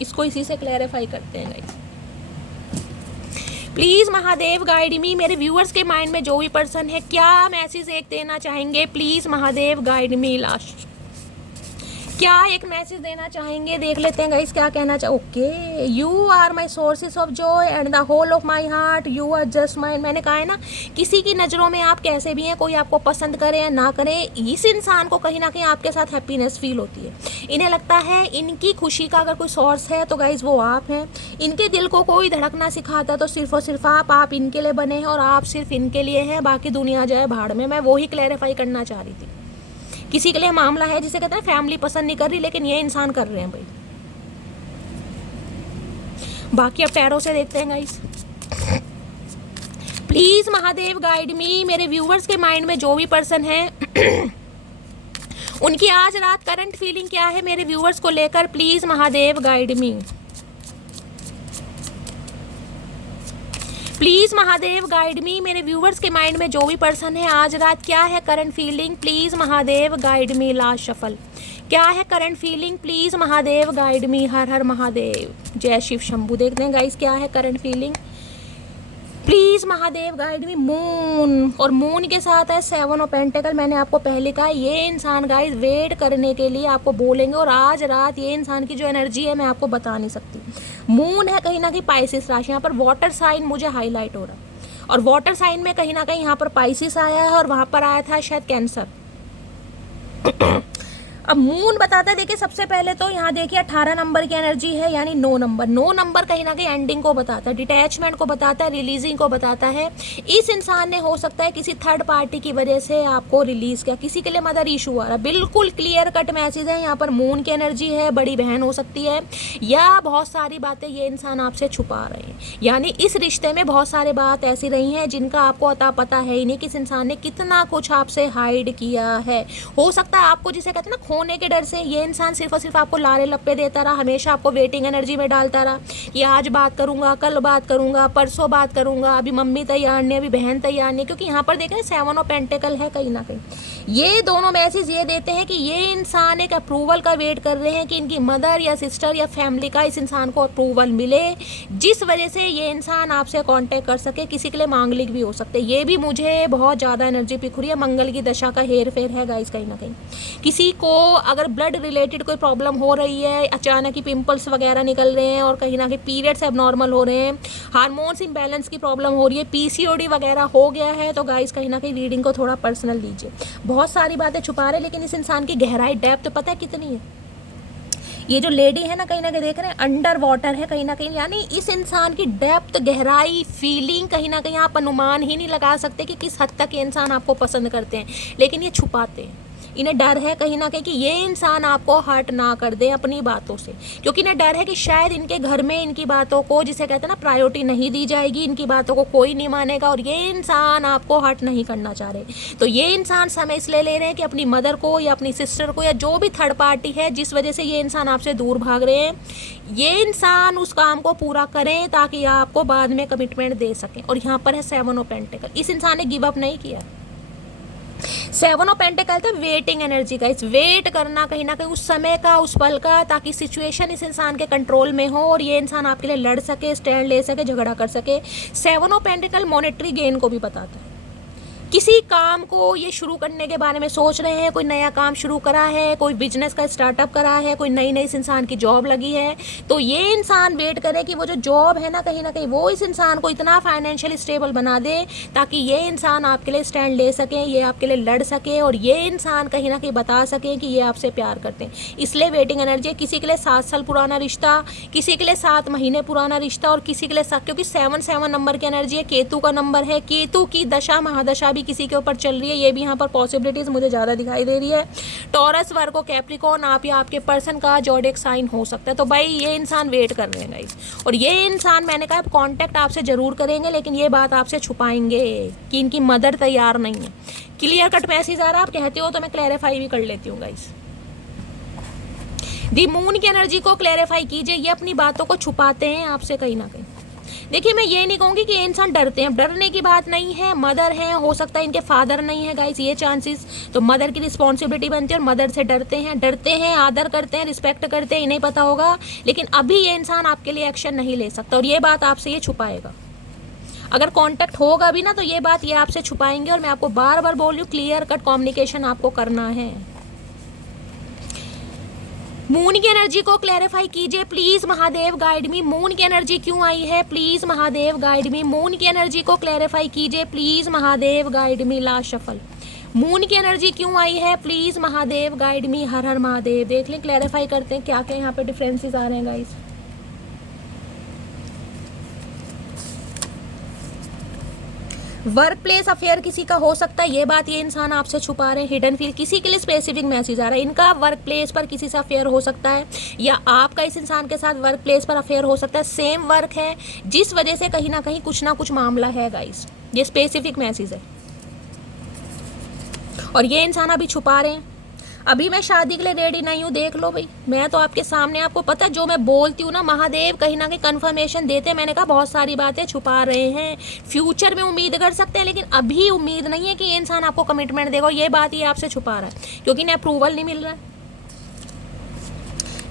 इसको इसी से क्लैरिफाई करते हैं गाइस। प्लीज़ महादेव गाइड मी, मेरे व्यूअर्स के माइंड में जो भी पर्सन है क्या मैसेज एक देना चाहेंगे, please Mahadev guide me. Last क्या एक मैसेज देना चाहेंगे, देख लेते हैं गाइस क्या कहना चाह। Okay, you are my sources of joy and the whole of my heart, you are just my. मैंने कहा है ना, किसी की नज़रों में आप कैसे भी हैं, कोई आपको पसंद करे या ना करे, इस इंसान को कहीं ना कहीं आपके साथ हैप्पीनेस फील होती है। इन्हें लगता है इनकी खुशी का अगर कोई सोर्स है तो गाइस वो आप हैं। इनके दिल को कोई धड़कना सिखाता तो सिर्फ और सिर्फ आप इनके लिए बने हैं और आप सिर्फ इनके लिए हैं, बाकी दुनिया जाए भाड़ में। मैं वो ही क्लैरिफाई करना चाह रही थी। किसी के लिए मामला है जिसे कहते हैं फैमिली पसंद नहीं कर रही, लेकिन ये इंसान कर रहे हैं भाई। बाकी अब टैरो से देखते हैं गाइस। प्लीज महादेव गाइड मी, मेरे व्यूवर्स के माइंड में जो भी पर्सन है उनकी आज रात करंट फीलिंग क्या है मेरे व्यूवर्स को लेकर, please Mahadev guide me. Please Mahadev guide मी, मेरे व्यूवर्स के माइंड में जो भी पर्सन है आज रात क्या है current feeling, please Mahadev guide me. Last shuffle, क्या है current feeling, please Mahadev guide me. हर हर महादेव, जय शिव शंभू। देखते हैं गाइस क्या है current feeling, please Mahadev guide me. Moon, और मून के साथ है 7 ऑफ पेंटिकल। मैंने आपको पहले कहा ये इंसान गाइस वेट करने के लिए आपको बोलेंगे, और आज रात ये इंसान की जो एनर्जी है मैं आपको बता नहीं सकती। मून है कहीं ना कहीं पाइसिस राशि, यहाँ पर वाटर साइन मुझे हाईलाइट हो रहा है, और वाटर साइन में कहीं ना कहीं यहाँ पर पाइसिस आया है और वहाँ पर आया था शायद कैंसर। अब मून बताता है, देखिए सबसे पहले तो यहाँ देखिए 18 नंबर की एनर्जी है, यानी 9 नंबर कहीं ना कहीं एंडिंग को बताता है, डिटैचमेंट को बताता है, रिलीजिंग को बताता है। इस इंसान ने हो सकता है किसी थर्ड पार्टी की वजह से आपको रिलीज किया, किसी के लिए मदर इशू आ रहा है। बिल्कुल क्लियर कट मैसेज है यहाँ पर। मून की एनर्जी है, बड़ी बहन हो सकती है, या बहुत सारी बातें ये इंसान आपसे छुपा रहे हैं, यानी इस रिश्ते में बहुत सारी बात ऐसी रही हैं जिनका आपको अता पता है ही नहीं कि इस इंसान ने कितना कुछ आपसे हाइड किया है। हो सकता है आपको जिसे कहते हैं ना होने के डर से ये इंसान सिर्फ और सिर्फ आपको लारे लप्पे देता रहा, हमेशा आपको वेटिंग एनर्जी में डालता रहा कि आज बात करूंगा, कल बात करूंगा, परसों बात करूंगा, अभी मम्मी तैयार नहीं, अभी बहन तैयार नहीं। क्योंकि यहाँ पर देखें 7 ऑफ पेंटिकल है, कहीं ना कहीं ये दोनों मैसेज ये देते हैं कि ये इंसान एक अप्रूवल का वेट कर रहे हैं कि इनकी मदर या सिस्टर या फैमिली का इस इंसान को अप्रूवल मिले, जिस वजह से ये इंसान आपसे कांटेक्ट कर सके। किसी के लिए मांगलिक भी हो सकते हैं, ये भी मुझे बहुत ज़्यादा एनर्जी पिक हो रही है। मंगल की दशा का हेर फेर है गाइस कहीं ना कहीं। किसी को अगर ब्लड रिलेटेड कोई प्रॉब्लम हो रही है, अचानक ही पिंपल्स वगैरह निकल रहे हैं, और कहीं ना कहीं पीरियड्स एबनॉर्मल हो रहे हैं, हार्मोन्स इम्बैलेंस की प्रॉब्लम हो रही है, पीसीओडी वगैरह हो गया है, तो गाइस कहीं ना कहीं रीडिंग को थोड़ा पर्सनल लीजिए। बहुत सारी बातें छुपा रहे, लेकिन इस इंसान की गहराई डेप्थ पता है कितनी है। ये जो लेडी है ना कहीं देख रहे हैं अंडर वाटर है कहीं ना कहीं, यानी इस इंसान की डेप्थ, गहराई, फीलिंग कहीं ना कहीं आप अनुमान ही नहीं लगा सकते कि किस हद तक ये इंसान आपको पसंद करते हैं, लेकिन ये छुपाते हैं। इन्हें डर है कहीं ना कहीं कि ये इंसान आपको हर्ट ना कर दे अपनी बातों से, क्योंकि इन्हें डर है कि शायद इनके घर में इनकी बातों को, जिसे कहते हैं ना, प्रायोरिटी नहीं दी जाएगी, इनकी बातों को कोई नहीं मानेगा, और ये इंसान आपको हर्ट नहीं करना चाह रहे। तो ये इंसान समय इसलिए ले रहे हैं कि अपनी मदर को या अपनी सिस्टर को या जो भी थर्ड पार्टी है जिस वजह से ये इंसान आपसे दूर भाग रहे हैं, ये इंसान उस काम को पूरा करें ताकि आपको बाद में कमिटमेंट दे सकें। और यहाँ पर है 7 ऑफ पेंटिकल। इस इंसान ने गिव अप नहीं किया। 7 ऑफ पेंटिकल था वेटिंग एनर्जी का, इस वेट करना कहीं ना कहीं उस समय का, उस पल का, ताकि सिचुएशन इस इंसान के कंट्रोल में हो और ये इंसान आपके लिए लड़ सके, स्टैंड ले सके, झगड़ा कर सके। 7 ऑफ पेंटिकल मॉनेटरी गेन को भी बताता है। किसी काम को ये शुरू करने के बारे में सोच रहे हैं, कोई नया काम शुरू करा है, कोई बिजनेस का स्टार्टअप करा है, कोई नई इस इंसान की जॉब लगी है, तो ये इंसान वेट करे कि वो जो जॉब है ना कहीं वो इस इंसान को इतना फाइनेंशियल स्टेबल बना दे ताकि ये इंसान आपके लिए स्टैंड ले सके, ये आपके लिए लड़ सके, और ये इंसान कहीं ना कहीं बता सके कि ये आपसे प्यार करते हैं। इसलिए वेटिंग एनर्जी है। किसी के लिए 7 साल पुराना रिश्ता, किसी के लिए 7 महीने पुराना रिश्ता, और किसी के लिए 7, क्योंकि 7 नंबर की एनर्जी है, केतु का नंबर है, केतु की दशा महादशा किसी के ऊपर चल रही है, ये भी यहाँ पर पॉसिबिलिटीज मुझे ज़्यादा दिखाई दे रही है। टॉरस, वर्गो, कैप्रिकॉर्न, आप या आपके पर्सन का ज़ोडिएक साइन हो सकता है। तो भाई ये इंसान वेट कर रहे हैं गाइस, और ये इंसान मैंने कहा कांटेक्ट आपसे ज़रूर करेंगे, लेकिन ये बात आपसे छुपाएंगे कि इनकी मदर तैयार नहीं है। क्लियर कट मैसेज आ रहा, आप कहते हो तो मैं क्लैरिफाई भी कर लेती हूँ गाइस। दी मून की एनर्जी को क्लैरिफाई कीजिए। ये अपनी बातों को छुपाते हैं आपसे कहीं ना कहीं। देखिए मैं ये नहीं कहूँगी कि ये इंसान डरते हैं, डरने की बात नहीं है। मदर है, हो सकता है इनके फादर नहीं है गाइस, ये चांसेस, तो मदर की रिस्पॉन्सिबिलिटी बनती है और मदर से डरते हैं, आदर करते हैं, रिस्पेक्ट करते हैं, इन्हें पता होगा, लेकिन अभी ये इंसान आपके लिए एक्शन नहीं ले सकता, और ये बात आपसे ये छुपाएगा। अगर कांटेक्ट होगा भी ना तो ये बात ये आपसे छुपाएंगे, और मैं आपको बार बार बोल रही हूँ क्लियर कट कम्युनिकेशन आपको करना है। मून की एनर्जी को क्लैरिफाई कीजिए please Mahadev, guide me. Moon की एनर्जी क्यों आई है please Mahadev, guide me. Moon की एनर्जी को क्लैरिफाई कीजिए please Mahadev, guide me. Last shuffle. Moon की एनर्जी क्यों आई है प्लीज महादेव, गाइड मी। हर हर महादेव। देख लें, क्लैरिफाई करते हैं क्या क्या यहाँ पे डिफरेंसेस आ रहे हैं गाइस। वर्क प्लेस अफेयर किसी का हो सकता है, ये बात ये इंसान आपसे छुपा रहे हैं। हिडन फील किसी के लिए स्पेसिफिक मैसेज आ रहा है, इनका वर्क प्लेस पर किसी से अफेयर हो सकता है, या आपका इस इंसान के साथ वर्क प्लेस पर अफेयर हो सकता है। सेम वर्क है जिस वजह से कहीं ना कुछ मामला है गाइस, ये स्पेसिफिक मैसेज है और ये इंसान अभी छुपा रहे हैं। अभी मैं शादी के लिए रेडी नहीं हूँ, देख लो भाई, मैं तो आपके सामने, आपको पता है जो मैं बोलती हूँ ना, महादेव कहीं ना कहीं कंफर्मेशन देते हैं। मैंने कहा बहुत सारी बातें छुपा रहे हैं, फ्यूचर में उम्मीद कर सकते हैं, लेकिन अभी उम्मीद नहीं है कि ये इंसान आपको कमिटमेंट देगा। ये बात ये आपसे छुपा रहा है क्योंकि इन्हें अप्रूवल नहीं मिल रहा है।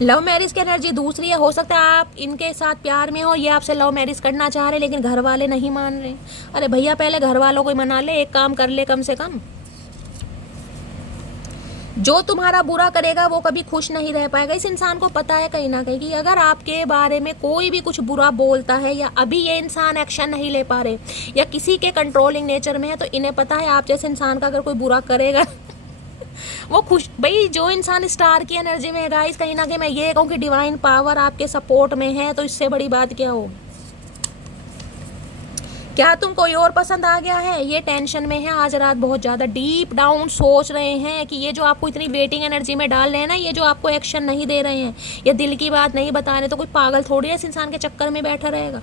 लव मैरिज की एनर्जी दूसरी है, हो सकता है आप इनके साथ प्यार में हो, ये आपसे लव मैरिज करना चाह रहे हैं लेकिन घर वाले नहीं मान रहे। अरे भैया पहले घर वालों को मना ले, एक काम कर ले कम से कम। जो तुम्हारा बुरा करेगा वो कभी खुश नहीं रह पाएगा। इस इंसान को पता है कहीं ना कहीं कि अगर आपके बारे में कोई भी कुछ बुरा बोलता है, या अभी ये इंसान एक्शन नहीं ले पा रहे, या किसी के कंट्रोलिंग नेचर में है, तो इन्हें पता है आप जैसे इंसान का अगर कोई बुरा करेगा वो खुश। भाई जो इंसान स्टार की एनर्जी में है गाइस, कहीं ना कहीं मैं ये कहूँ कि डिवाइन पावर आपके सपोर्ट में है, तो इससे बड़ी बात क्या होगी। क्या तुम कोई और पसंद आ गया है, ये टेंशन में है आज रात, बहुत ज़्यादा डीप डाउन सोच रहे हैं कि ये जो आपको इतनी वेटिंग एनर्जी में डाल रहे हैं ना, ये जो आपको एक्शन नहीं दे रहे हैं या दिल की बात नहीं बता रहे, तो कोई पागल थोड़ी है इस इंसान के चक्कर में बैठा रहेगा।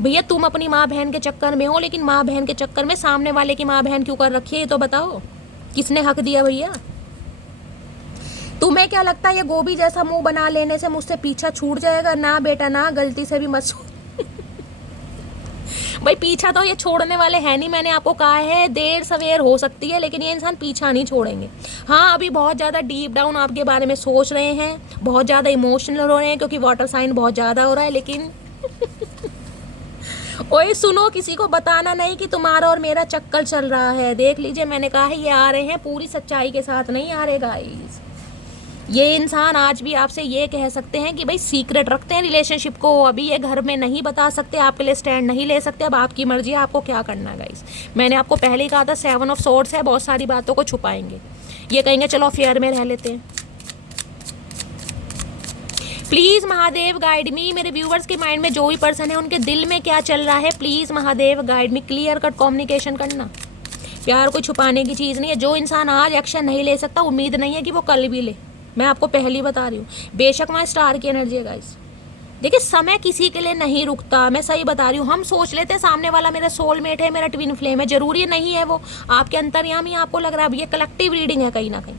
भैया तुम अपनी माँ बहन के चक्कर में हो, लेकिन माँ बहन के चक्कर में सामने वाले की माँ बहन क्यों कर रखी है, ये तो बताओ, किसने हक दिया भैया। तुम्हें क्या लगता है ये गोभी जैसा मुंह बना लेने से मुझसे पीछा छूट जाएगा? ना बेटा ना, गलती से भी मत भाई पीछा तो ये छोड़ने वाले हैं नहीं। मैंने आपको कहा है देर सवेर हो सकती है, लेकिन ये इंसान पीछा नहीं छोड़ेंगे। हाँ अभी बहुत ज़्यादा डीप डाउन आपके बारे में सोच रहे हैं, बहुत ज़्यादा इमोशनल हो रहे हैं क्योंकि वाटर साइन बहुत ज़्यादा हो रहा है, लेकिन ओए सुनो, किसी को बताना नहीं कि तुम्हारा और मेरा चक्कर चल रहा है। देख लीजिए, मैंने कहा है ये आ रहे हैं पूरी सच्चाई के साथ नहीं आ रहे गाइस। ये इंसान आज भी आपसे ये कह सकते हैं कि भाई सीक्रेट रखते हैं रिलेशनशिप को, अभी ये घर में नहीं बता सकते, आपके लिए स्टैंड नहीं ले सकते। अब आपकी मर्जी है आपको क्या करना है गाइस। मैंने आपको पहले ही कहा था 7 ऑफ सोर्ड्स है, बहुत सारी बातों को छुपाएंगे। ये कहेंगे चलो अफेयर में रह लेते हैं। प्लीज़ महादेव गाइड मी। मेरे व्यूवर्स के माइंड में जो भी पर्सन है उनके दिल में क्या चल रहा है, please Mahadev guide me. Clear cut communication करना, प्यार को छुपाने की चीज़ नहीं है। जो इंसान आज एक्शन नहीं ले सकता, उम्मीद नहीं है कि वो कल भी ले। मैं आपको पहली बता रही हूँ, बेशक वहाँ स्टार की एनर्जी है गाइस। देखिए समय किसी के लिए नहीं रुकता, मैं सही बता रही हूँ। हम सोच लेते हैं सामने वाला मेरा सोलमेट है, मेरा ट्विन फ्लेम है, जरूरी नहीं है वो आपके अंतर्यामी। आपको लग रहा है अब ये कलेक्टिव रीडिंग है कहीं ना कहीं,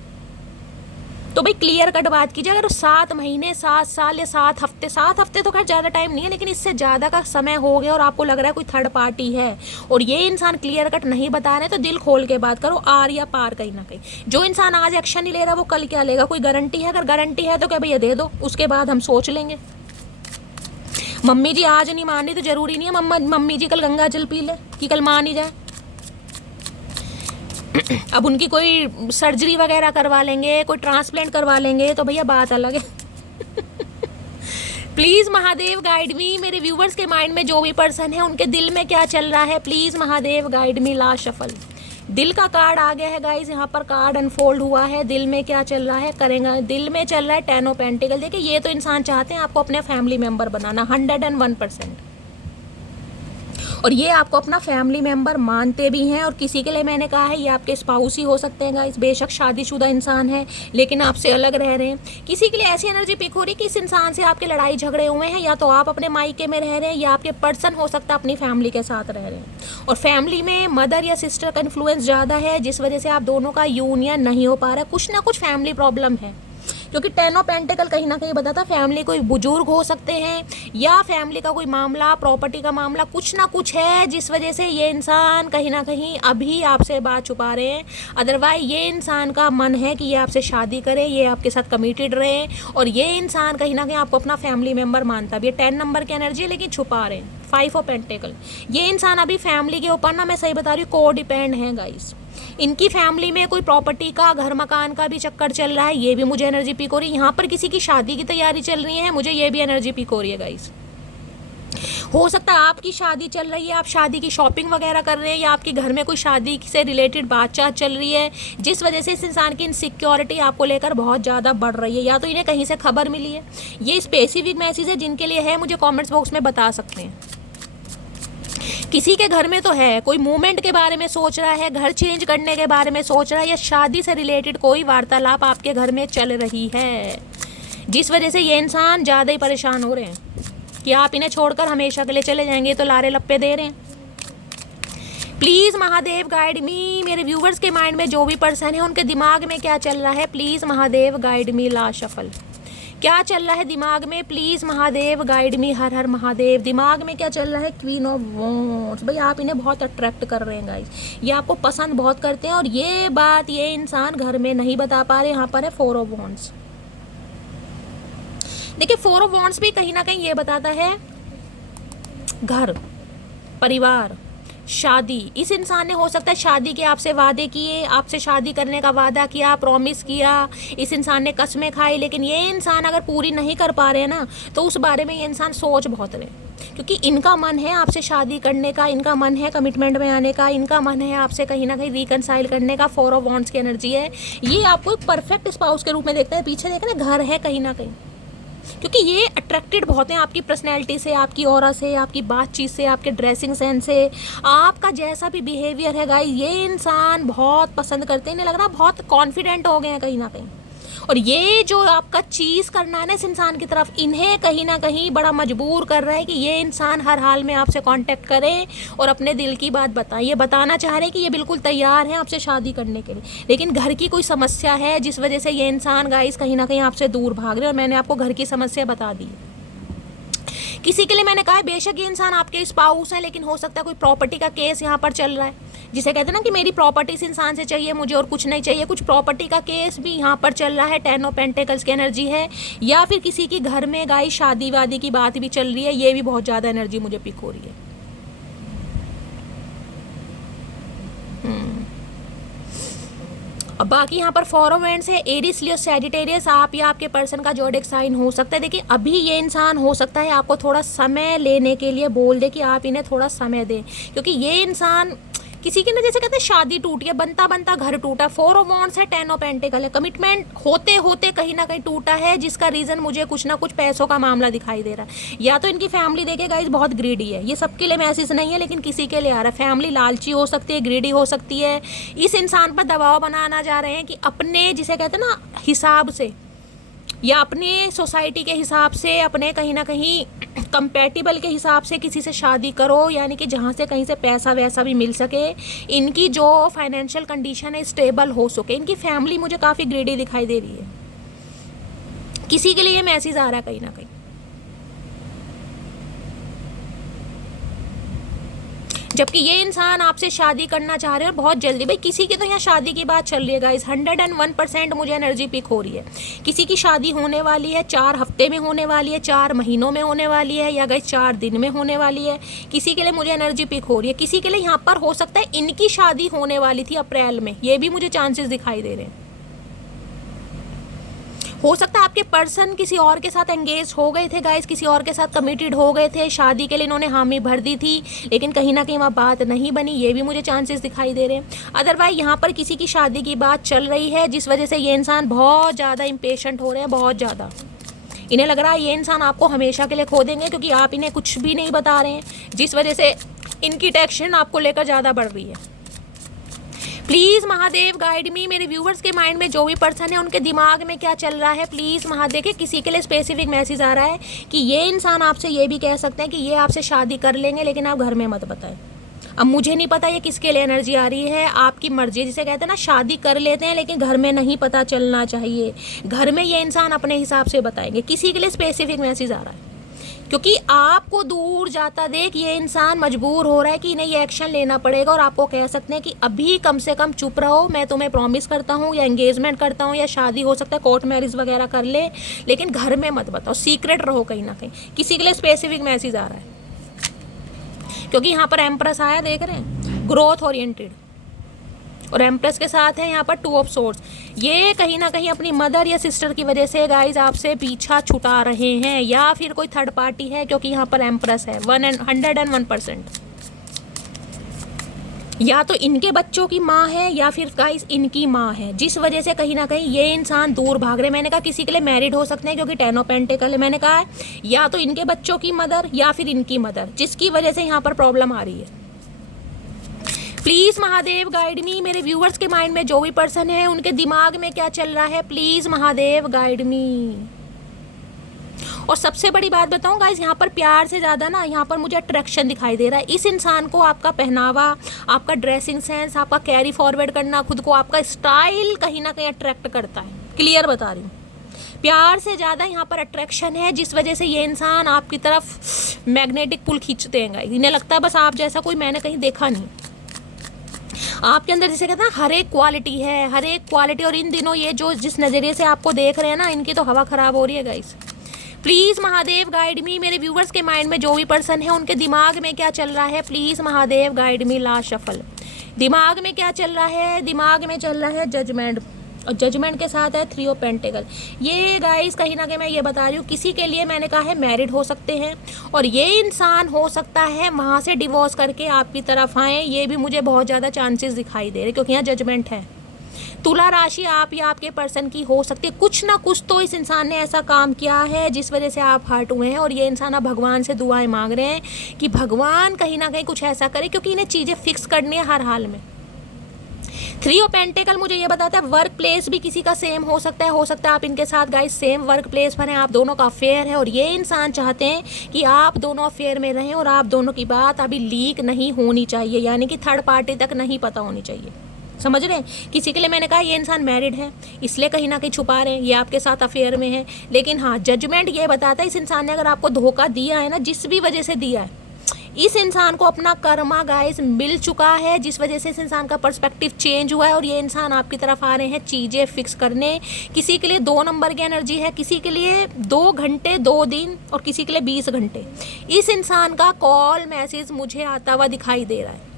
तो भाई क्लियर कट बात कीजिए। अगर 7 महीने 7 साल या 7 हफ्ते, 7 हफ्ते तो खैर ज़्यादा टाइम नहीं है, लेकिन इससे ज़्यादा का समय हो गया और आपको लग रहा है कोई थर्ड पार्टी है और ये इंसान क्लियर कट नहीं बता रहे, तो दिल खोल के बात करो, आर या पार कहीं ना कहीं। जो इंसान आज एक्शन नहीं ले रहा वो कल क्या लेगा, कोई गारंटी है? अगर गारंटी है तो क्या भैया दे दो, उसके बाद हम सोच लेंगे। मम्मी जी आज नहीं मान रही तो जरूरी नहीं है मम्मी जी कल गंगा जल पी ले कि कल मान ही जाए। अब उनकी कोई सर्जरी वगैरह करवा लेंगे, कोई ट्रांसप्लांट करवा लेंगे, तो भैया बात अलग है। प्लीज़ महादेव गाइड मी। मेरे व्यूवर्स के माइंड में जो भी पर्सन है उनके दिल में क्या चल रहा है, please Mahadev guide me. Last shuffle, दिल का कार्ड आ गया है गाइज, यहाँ पर कार्ड अनफोल्ड हुआ है। दिल में क्या चल रहा है करेंगे, दिल में चल रहा है 10 ऑफ पेंटिकल। देखिए ये तो इंसान चाहते हैं आपको अपने फैमिली मेम्बर बनाना 101%, और ये आपको अपना फैमिली मेम्बर मानते भी हैं। और किसी के लिए मैंने कहा है ये आपके स्पाउस ही हो सकते हैं गाइस, बेशक शादीशुदा इंसान है लेकिन आपसे अलग रह रहे हैं। किसी के लिए ऐसी एनर्जी पिक हो रही है कि इस इंसान से आपके लड़ाई झगड़े हुए हैं, या तो आप अपने मायके में रह रहे हैं या आपके पर्सन हो सकता है अपनी फैमिली के साथ रह रहे हैं, और फैमिली में मदर या सिस्टर का इन्फ्लुएंस ज़्यादा है, जिस वजह से आप दोनों का यूनियन नहीं हो पा रहा है। कुछ ना कुछ फैमिली प्रॉब्लम है, क्योंकि 10 ऑफ पेंटिकल कहीं ना कहीं बताता फैमिली कोई बुजुर्ग हो सकते हैं, या फैमिली का कोई मामला, प्रॉपर्टी का मामला, कुछ ना कुछ है जिस वजह से ये इंसान कहीं ना कहीं अभी आपसे बात छुपा रहे हैं। अदरवाइज ये इंसान का मन है कि ये आपसे शादी करे, ये आपके साथ कमिटेड रहे, और ये इंसान कहीं ना कहीं आपको अपना फैमिली मेम्बर मानता भी है। 10 नंबर की एनर्जी है लेकिन छुपा रहे हैं। 5 ऑफ पेंटिकल, ये इंसान अभी फैमिली के ऊपर ना, मैं सही बता रही हूँ, को डिपेंड है गाइस। इनकी फैमिली में कोई प्रॉपर्टी का, घर मकान का भी चक्कर चल रहा है, ये भी मुझे एनर्जी पिक हो रही है। यहाँ पर किसी की शादी की तैयारी चल रही है, मुझे ये भी एनर्जी पिक हो रही है गाइस। हो सकता है आपकी शादी चल रही है, आप शादी की शॉपिंग वगैरह कर रहे हैं, या आपके घर में कोई शादी से रिलेटेड बातचीत चल रही है, जिस वजह से इस इंसान की इनसिक्योरिटी आपको लेकर बहुत ज़्यादा बढ़ रही है, या तो इन्हें कहीं से खबर मिली है। ये स्पेसिफिक मैसेज है, जिनके लिए है मुझे कमेंट्स बॉक्स में बता सकते हैं। किसी के घर में तो है, कोई मूवमेंट के बारे में सोच रहा है, घर चेंज करने के बारे में सोच रहा है, या शादी से रिलेटेड कोई वार्तालाप आपके घर में चल रही है, जिस वजह से ये इंसान ज़्यादा ही परेशान हो रहे हैं कि आप इन्हें छोड़कर हमेशा के लिए चले जाएंगे। तो लारे लप्पे दे रहे हैं। प्लीज़ महादेव गाइड मी, मेरे व्यूवर्स के माइंड में जो भी पर्सन है उनके दिमाग में क्या चल रहा है, प्लीज़ महादेव गाइड मी। ला शफल, क्या चल रहा है दिमाग में, प्लीज़ महादेव गाइड मी। हर हर महादेव। दिमाग में क्या चल रहा है, क्वीन ऑफ वॉन्ड्स। भाई आप इन्हें बहुत अट्रैक्ट कर रहे हैं गाइस, ये आपको पसंद बहुत करते हैं, और ये बात ये इंसान घर में नहीं बता पा रहे। यहाँ पर है फोर ऑफ वॉन्ड्स। देखिए फोर ऑफ वॉन्ड्स भी कहीं ना कहीं ये बताता है घर, परिवार, शादी। इस इंसान ने हो सकता है शादी के आपसे वादे किए, आपसे शादी करने का वादा किया, प्रॉमिस किया, इस इंसान ने कसमें खाई, लेकिन ये इंसान अगर पूरी नहीं कर पा रहे हैं ना, तो उस बारे में ये इंसान सोच बहुत रहे, क्योंकि इनका मन है आपसे शादी करने का, इनका मन है कमिटमेंट में आने का, इनका मन है आपसे कहीं ना कहीं रिकनसाइल करने का। फोर ऑफ वॉन्ड्स की एनर्जी है, ये आपको एक परफेक्ट स्पाउस के रूप में देखते हैं। पीछे देखें ना, घर है कहीं ना कहीं, क्योंकि ये अट्रैक्टेड बहुत हैं आपकी पर्सनैलिटी से, आपकी ऑरा से, आपकी बातचीत से, आपके ड्रेसिंग सेंस से, आपका जैसा भी बिहेवियर है गाइस, ये इंसान बहुत पसंद करते हैं। इन्हें लग रहा है बहुत कॉन्फिडेंट हो गए हैं कहीं ना कहीं, और ये जो आपका चीज़ करना है ना इस इंसान की तरफ, इन्हें कहीं ना कहीं बड़ा मजबूर कर रहा है कि ये इंसान हर हाल में आपसे कांटेक्ट करे और अपने दिल की बात बताए। ये बताना चाह रहे हैं कि ये बिल्कुल तैयार हैं आपसे शादी करने के लिए, लेकिन घर की कोई समस्या है जिस वजह से ये इंसान गाइस कहीं ना कहीं आपसे दूर भाग रहे हैं। और मैंने आपको घर की समस्या बता दी। किसी के लिए मैंने कहा है बेशक ये इंसान आपके स्पाउस हैं, लेकिन हो सकता है कोई प्रॉपर्टी का केस यहाँ पर चल रहा है, जिसे कहते हैं ना कि मेरी प्रॉपर्टी इस इंसान से चाहिए, मुझे और कुछ नहीं चाहिए। कुछ प्रॉपर्टी का केस भी यहाँ पर चल रहा है। 10 ऑफ पेंटिकल्स की एनर्जी है, या फिर किसी की घर में गाइस शादी वादी की बात भी चल रही है। ये भी बहुत ज़्यादा एनर्जी मुझे पिक हो रही है। अब बाकी यहाँ पर फोर ऑफ वैंड्स है, एरिस, लियो, सैजिटेरियस। आप या आपके पर्सन का जोडिक साइन हो सकता है। देखिए अभी ये इंसान हो सकता है आपको थोड़ा समय लेने के लिए बोल दे कि आप इन्हें थोड़ा समय दें, क्योंकि ये इंसान किसी की ना, जैसे कहते हैं शादी टूटी है, बनता बनता घर टूटा। 4 ऑफ वॉन्ड्स है, 10 ऑफ पेंटिकल है, कमिटमेंट होते होते कहीं ना कहीं टूटा है, जिसका रीज़न मुझे कुछ ना कुछ पैसों का मामला दिखाई दे रहा है। या तो इनकी फैमिली देखे गाइस बहुत ग्रीडी है, ये सबके लिए मैसेज नहीं है लेकिन किसी के लिए आ रहा है। फैमिली लालची हो सकती है, ग्रीडी हो सकती है, इस इंसान पर दबाव बनाना चाह रहे हैं कि अपने जिसे कहते हैं ना हिसाब से, या अपने सोसाइटी के हिसाब से, अपने कहीं ना कहीं कंपेटिबल के हिसाब से किसी से शादी करो, यानी कि जहाँ से कहीं से पैसा वैसा भी मिल सके, इनकी जो फाइनेंशियल कंडीशन है स्टेबल हो सके। इनकी फैमिली मुझे काफ़ी ग्रेडी दिखाई दे रही है, किसी के लिए मैसेज आ रहा है कहीं ना कहीं। जबकि ये इंसान आपसे शादी करना चाह रहे हैं और बहुत जल्दी। भाई किसी की तो यहाँ शादी की बात चल रही है गाइस, 101% मुझे एनर्जी पिक हो रही है। किसी की शादी होने वाली है, 4 हफ्ते में होने वाली है, 4 महीनों में होने वाली है, या गाइस 4 दिन में होने वाली है। किसी के लिए मुझे एनर्जी पिक हो रही है। किसी के लिए यहाँ पर हो सकता है इनकी शादी होने वाली थी अप्रैल में, ये भी मुझे चांसेस दिखाई दे रहे हैं। हो सकता है आपके पर्सन किसी और के साथ एंगेज हो गए थे गाइस, किसी और के साथ कमिटेड हो गए थे, शादी के लिए इन्होंने हामी भर दी थी, लेकिन कहीं ना कहीं वहाँ बात नहीं बनी, ये भी मुझे चांसेस दिखाई दे रहे हैं। अदरवाइज यहाँ पर किसी की शादी की बात चल रही है, जिस वजह से ये इंसान बहुत ज़्यादा इम्पेशेंट हो रहे हैं, बहुत ज़्यादा। इन्हें लग रहा है ये इंसान आपको हमेशा के लिए खो देंगे, क्योंकि आप इन्हें कुछ भी नहीं बता रहे हैं, जिस वजह से इनकी टेंशन आपको लेकर ज़्यादा बढ़ रही है। प्लीज़ महादेव गाइड मी, मेरे व्यूवर्स के माइंड में जो भी पर्सन है उनके दिमाग में क्या चल रहा है, प्लीज़ महादेव के किसी के लिए स्पेसिफिक मैसेज आ रहा है कि ये इंसान आपसे ये भी कह सकते हैं कि ये आपसे शादी कर लेंगे, लेकिन आप घर में मत बताएं। अब मुझे नहीं पता ये किसके लिए एनर्जी आ रही है, आपकी मर्जी। जिसे कहते हैं ना शादी कर लेते हैं लेकिन घर में नहीं पता चलना चाहिए, घर में ये इंसान अपने हिसाब से बताएंगे। किसी के लिए स्पेसिफिक मैसेज आ रहा है, क्योंकि आपको दूर जाता देख ये इंसान मजबूर हो रहा है कि इन्हें ये एक्शन लेना पड़ेगा, और आपको कह सकते हैं कि अभी कम से कम चुप रहो, मैं तुम्हें प्रॉमिस करता हूँ, या एंगेजमेंट करता हूँ, या शादी हो सकता है कोर्ट मैरिज वगैरह कर ले, लेकिन घर में मत बताओ, सीक्रेट रहो कहीं ना कहीं। किसी के लिए स्पेसिफिक मैसेज आ रहा है, क्योंकि यहाँ पर एम्प्रेस आया, देख रहे हैं, ग्रोथ ओरिएंटेड, और एम्प्रेस के साथ है यहाँ पर 2 ऑफ सोर्ड्स। ये कहीं ना कहीं अपनी मदर या सिस्टर की वजह से गाइज आपसे पीछा छुटा रहे हैं, या फिर कोई थर्ड पार्टी है, क्योंकि यहाँ पर एम्प्रेस है 101%। या तो इनके बच्चों की माँ है या फिर गाइस इनकी माँ है, जिस वजह से कहीं ना कहीं ये इंसान दूर भाग रहे हैं। मैंने कहा किसी के लिए मैरिड हो सकते हैं, क्योंकि 10 ऑफ पेंटिकल है। मैंने कहा है या तो इनके बच्चों की मदर या फिर इनकी मदर, जिसकी वजह से यहाँ पर प्रॉब्लम आ रही है। प्लीज़ महादेव गाइड मी। मेरे व्यूअर्स के माइंड में जो भी पर्सन है उनके दिमाग में क्या चल रहा है, प्लीज़ महादेव गाइड मी। और सबसे बड़ी बात बताऊं गाइस, यहाँ पर प्यार से ज़्यादा ना यहाँ पर मुझे अट्रैक्शन दिखाई दे रहा है। इस इंसान को आपका पहनावा, आपका ड्रेसिंग सेंस, आपका कैरी फॉरवर्ड करना खुद को, आपका स्टाइल कहीं ना कहीं अट्रैक्ट करता है। क्लियर बता रही हूँ, प्यार से ज़्यादा यहाँ पर अट्रैक्शन है, जिस वजह से ये इंसान आपकी तरफ मैग्नेटिक पुल खींचते हैं गाइस। इन्हें लगता है बस आप जैसा कोई मैंने कहीं देखा नहीं। आपके अंदर जैसे कहते हैं हर एक क्वालिटी है, हर एक क्वालिटी। और इन दिनों ये जो जिस नज़रिए से आपको देख रहे हैं ना, इनकी तो हवा ख़राब हो रही है गाइस। प्लीज़ महादेव गाइड मी। मेरे व्यूवर्स के माइंड में जो भी पर्सन है उनके दिमाग में क्या चल रहा है, please Mahadev guide me. Last shuffle. दिमाग में क्या चल रहा है, दिमाग में चल रहा है जजमेंट, और जजमेंट के साथ है 3 ऑफ पेंटिकल। ये गाइस कहीं ना कहीं मैं ये बता रही हूँ, किसी के लिए मैंने कहा है मैरिड हो सकते हैं, और ये इंसान हो सकता है वहाँ से डिवोर्स करके आपकी तरफ आए। ये भी मुझे बहुत ज़्यादा चांसेस दिखाई दे रहे, क्योंकि यहाँ जजमेंट है। तुला राशि आप या आपके पर्सन की हो सकती है। कुछ ना कुछ तो इस इंसान ने ऐसा काम किया है जिस वजह से आप हर्ट हुए हैं, और ये इंसान अब भगवान से दुआएं मांग रहे हैं कि भगवान कहीं ना कहीं कुछ ऐसा करे, क्योंकि इन्हें चीज़ें फिक्स करनी है हर हाल में। 3 ऑफ पेंटिकल मुझे ये बताता है वर्क प्लेस भी किसी का सेम हो सकता है आप इनके साथ गाइस सेम वर्क प्लेस पर हैं, आप दोनों का अफेयर है, और ये इंसान चाहते हैं कि आप दोनों अफेयर में रहें, और आप दोनों की बात अभी लीक नहीं होनी चाहिए, यानी कि थर्ड पार्टी तक नहीं पता होनी चाहिए। समझ रहे हैं? किसी के लिए मैंने कहा ये इंसान मैरिड है, इसलिए कहीं ना कहीं छुपा रहे हैं, ये आपके साथ अफेयर में है। लेकिन हाँ, जजमेंट ये बताता है इस इंसान ने अगर आपको धोखा दिया है ना, जिस भी वजह से दिया है, इस इंसान को अपना कर्मा गाइस मिल चुका है, जिस वजह से इस इंसान का पर्सपेक्टिव चेंज हुआ है, और ये इंसान आपकी तरफ आ रहे हैं चीज़ें फिक्स करने। किसी के लिए 2 नंबर की एनर्जी है, किसी के लिए 2 घंटे 2 दिन, और किसी के लिए 20 घंटे। इस इंसान का कॉल मैसेज मुझे आता हुआ दिखाई दे रहा है।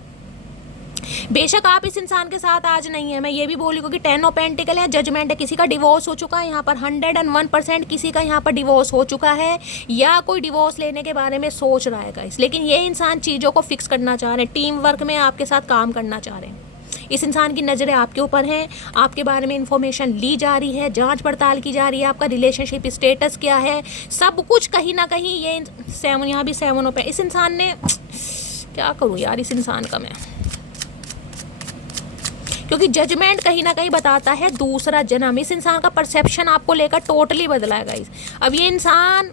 बेशक आप इस इंसान के साथ आज नहीं है, मैं ये भी बोली, क्योंकि 10 ऑफ पेंटिकल है, जजमेंट है, किसी का डिवोर्स हो चुका है यहाँ पर 101%, किसी का यहाँ पर डिवोर्स हो चुका है, या कोई डिवोर्स लेने के बारे में सोच रहा है गाइस। लेकिन ये इंसान चीज़ों को फिक्स करना चाह रहे हैं, टीम वर्क में आपके साथ काम करना चाह रहे हैं। इस इंसान की नज़रें आपके ऊपर हैं, आपके बारे में इंफॉर्मेशन ली जा रही है, जांच पड़ताल की जा रही है, आपका रिलेशनशिप स्टेटस क्या है, सब कुछ कहीं ना कहीं। ये 7 यहाँ भी 7 ऑफ, इस इंसान ने, क्या करूँ यार इस इंसान का मैं, क्योंकि जजमेंट कहीं ना कहीं बताता है दूसरा जन्म। इस इंसान का परसेप्शन आपको लेकर टोटली बदला है गाइस। अब ये इंसान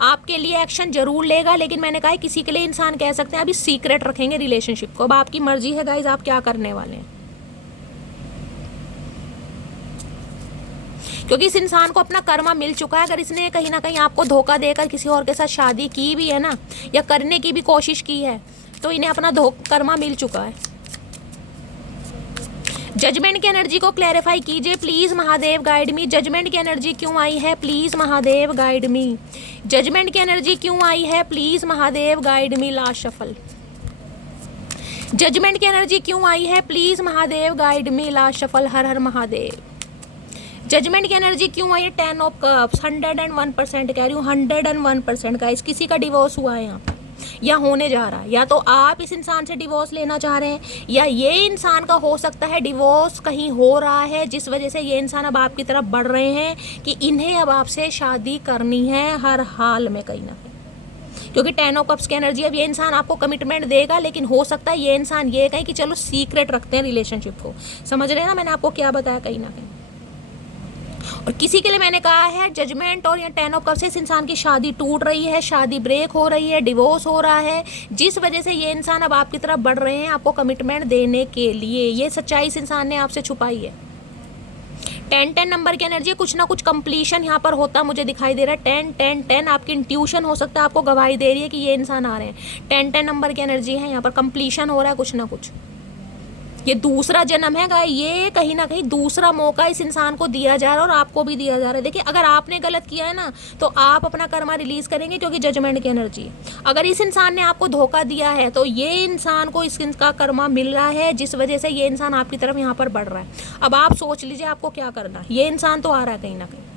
आपके लिए एक्शन जरूर लेगा, लेकिन मैंने कहा किसी के लिए इंसान कह सकते हैं अभी सीक्रेट रखेंगे रिलेशनशिप को। अब आपकी मर्जी है गाइस, आप क्या करने वाले हैं, क्योंकि इस इंसान को अपना कर्मा मिल चुका है। अगर इसने कहीं ना कहीं आपको धोखा देकर किसी और के साथ शादी की भी है ना, या करने की भी कोशिश की है, तो इन्हें अपना कर्मा मिल चुका है। जजमेंट की एनर्जी को क्लैरिफाई कीजिए please Mahadev guide me. Judgement की एनर्जी क्यों आई है, please Mahadev guide me. Judgement की एनर्जी क्यों आई है, please Mahadev guide me. Last shuffle. Judgement की एनर्जी क्यों आई है, please Mahadev guide me. Last shuffle. Her her Mahadev. Judgement की एनर्जी क्यों आई है, 10 ऑफ कप्स। 101% कह रही हूँ, 101% गाइस। किसी का डिवोर्स हुआ है यहाँ पर, या होने जा रहा है, या तो आप इस इंसान से डिवोर्स लेना चाह रहे हैं, या ये इंसान का हो सकता है डिवोर्स कहीं हो रहा है, जिस वजह से ये इंसान अब आपकी तरफ बढ़ रहे हैं कि इन्हें अब आपसे शादी करनी है हर हाल में कहीं ना कहीं। क्योंकि 10 ऑफ कप्स की एनर्जी, अब ये इंसान आपको कमिटमेंट देगा, लेकिन हो सकता है ये इंसान ये कहे कि चलो सीक्रेट रखते हैं रिलेशनशिप को। समझ रहे हैं ना मैंने आपको क्या बताया कहीं ना कहीं। और किसी के लिए मैंने कहा है जजमेंट और या 10 ऑफ कप्स से इस इंसान की शादी टूट रही है, शादी ब्रेक हो रही है, डिवोर्स हो रहा है, जिस वजह से ये इंसान अब आपकी तरफ बढ़ रहे हैं आपको कमिटमेंट देने के लिए। ये सच्चाई इस इंसान ने आपसे छुपाई है। 10-10 नंबर की एनर्जी, कुछ ना कुछ कंप्लीशन यहाँ पर होता मुझे दिखाई दे रहा है। 10-10-10 आपकी इंट्यूशन हो सकता है आपको गवाही दे रही है कि ये इंसान आ रहे हैं। 10-10 नंबर की एनर्जी है, यहाँ पर कंप्लीशन हो रहा है कुछ ना कुछ। ये दूसरा जन्म है गाय, ये कहीं ना कहीं दूसरा मौका इस इंसान को दिया जा रहा है और आपको भी दिया जा रहा है। देखिए अगर आपने गलत किया है ना तो आप अपना कर्मा रिलीज करेंगे, क्योंकि जजमेंट की एनर्जी है। अगर इस इंसान ने आपको धोखा दिया है तो ये इंसान को इसका कर्मा मिल रहा है, जिस वजह से ये इंसान आपकी तरफ यहाँ पर बढ़ रहा है। अब आप सोच लीजिए आपको क्या करना है। ये इंसान तो आ रहा है कहीं ना कहीं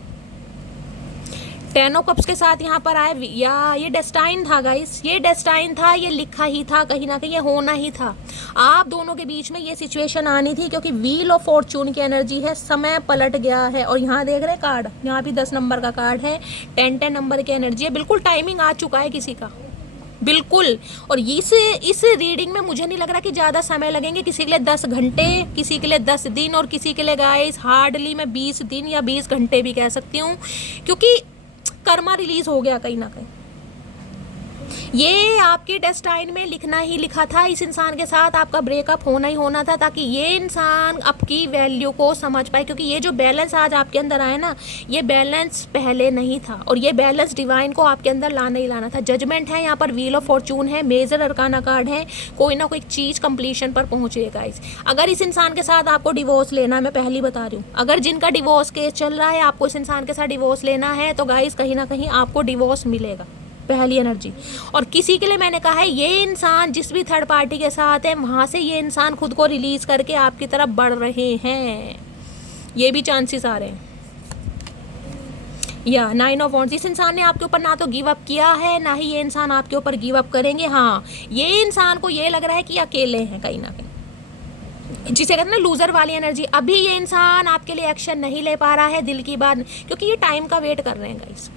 10 ऑफ कप्स के साथ यहाँ पर आए, या ये डेस्टाइन था गाइस, ये डेस्टाइन था, ये लिखा ही था कहीं ना कहीं, ये होना ही था। आप दोनों के बीच में ये सिचुएशन आनी थी, क्योंकि व्हील ऑफ फॉर्चून की एनर्जी है, समय पलट गया है। और यहाँ देख रहे हैं कार्ड, यहाँ भी 10 नंबर का कार्ड है, 10 नंबर की एनर्जी है। बिल्कुल टाइमिंग आ चुका है किसी का, बिल्कुल। और इस रीडिंग में मुझे नहीं लग रहा कि ज़्यादा समय लगेंगे। किसी के लिए 10 घंटे, किसी के लिए 10 दिन, और किसी के लिए गाइस हार्डली मैं 20 दिन या 20 घंटे भी कह सकती हूँ, क्योंकि कर्मा रिलीज हो गया कहीं ना कहीं। ये आपके डेस्टाइन में लिखना ही लिखा था, इस इंसान के साथ आपका ब्रेकअप होना ही होना था, ताकि ये इंसान आपकी वैल्यू को समझ पाए। क्योंकि ये जो बैलेंस आज आपके अंदर आया ना, ये बैलेंस पहले नहीं था, और ये बैलेंस डिवाइन को आपके अंदर लाना ही लाना था। जजमेंट है यहाँ पर, व्हील ऑफ फॉर्चून है, मेजर अरकाना कार्ड है, कोई ना कोई चीज़ कंप्लीशन पर पहुँचेगा। अगर इस इंसान के साथ आपको डिवोर्स लेना है, मैं पहली बता रही हूँ, अगर जिनका डिवोर्स केस चल रहा है, आपको इस इंसान के साथ डिवोर्स लेना है, तो गाइस कहीं ना कहीं आपको डिवोर्स मिलेगा, पहली एनर्जी। और किसी के लिए मैंने कहा है, ये इंसान जिस भी थर्ड पार्टी के साथ है, वहाँ से ये इंसान खुद को रिलीज करके आपकी तरफ बढ़ रहे हैं, ये भी चांसेस आ रहे हैं। या 9 ऑफ वॉन्ड्स, इस इंसान ने आपके ऊपर ना तो गिव अप किया है, ना ही ये इंसान आपके ऊपर गिव अप करेंगे। हाँ, ये इंसान को ये लग रहा है कि अकेले हैं कहीं ना कहीं, जिसे कहते हैं ना लूजर वाली एनर्जी। अभी ये इंसान आपके लिए एक्शन नहीं ले पा रहा है, दिल की बात, क्योंकि ये टाइम का वेट कर रहे हैं गाइस।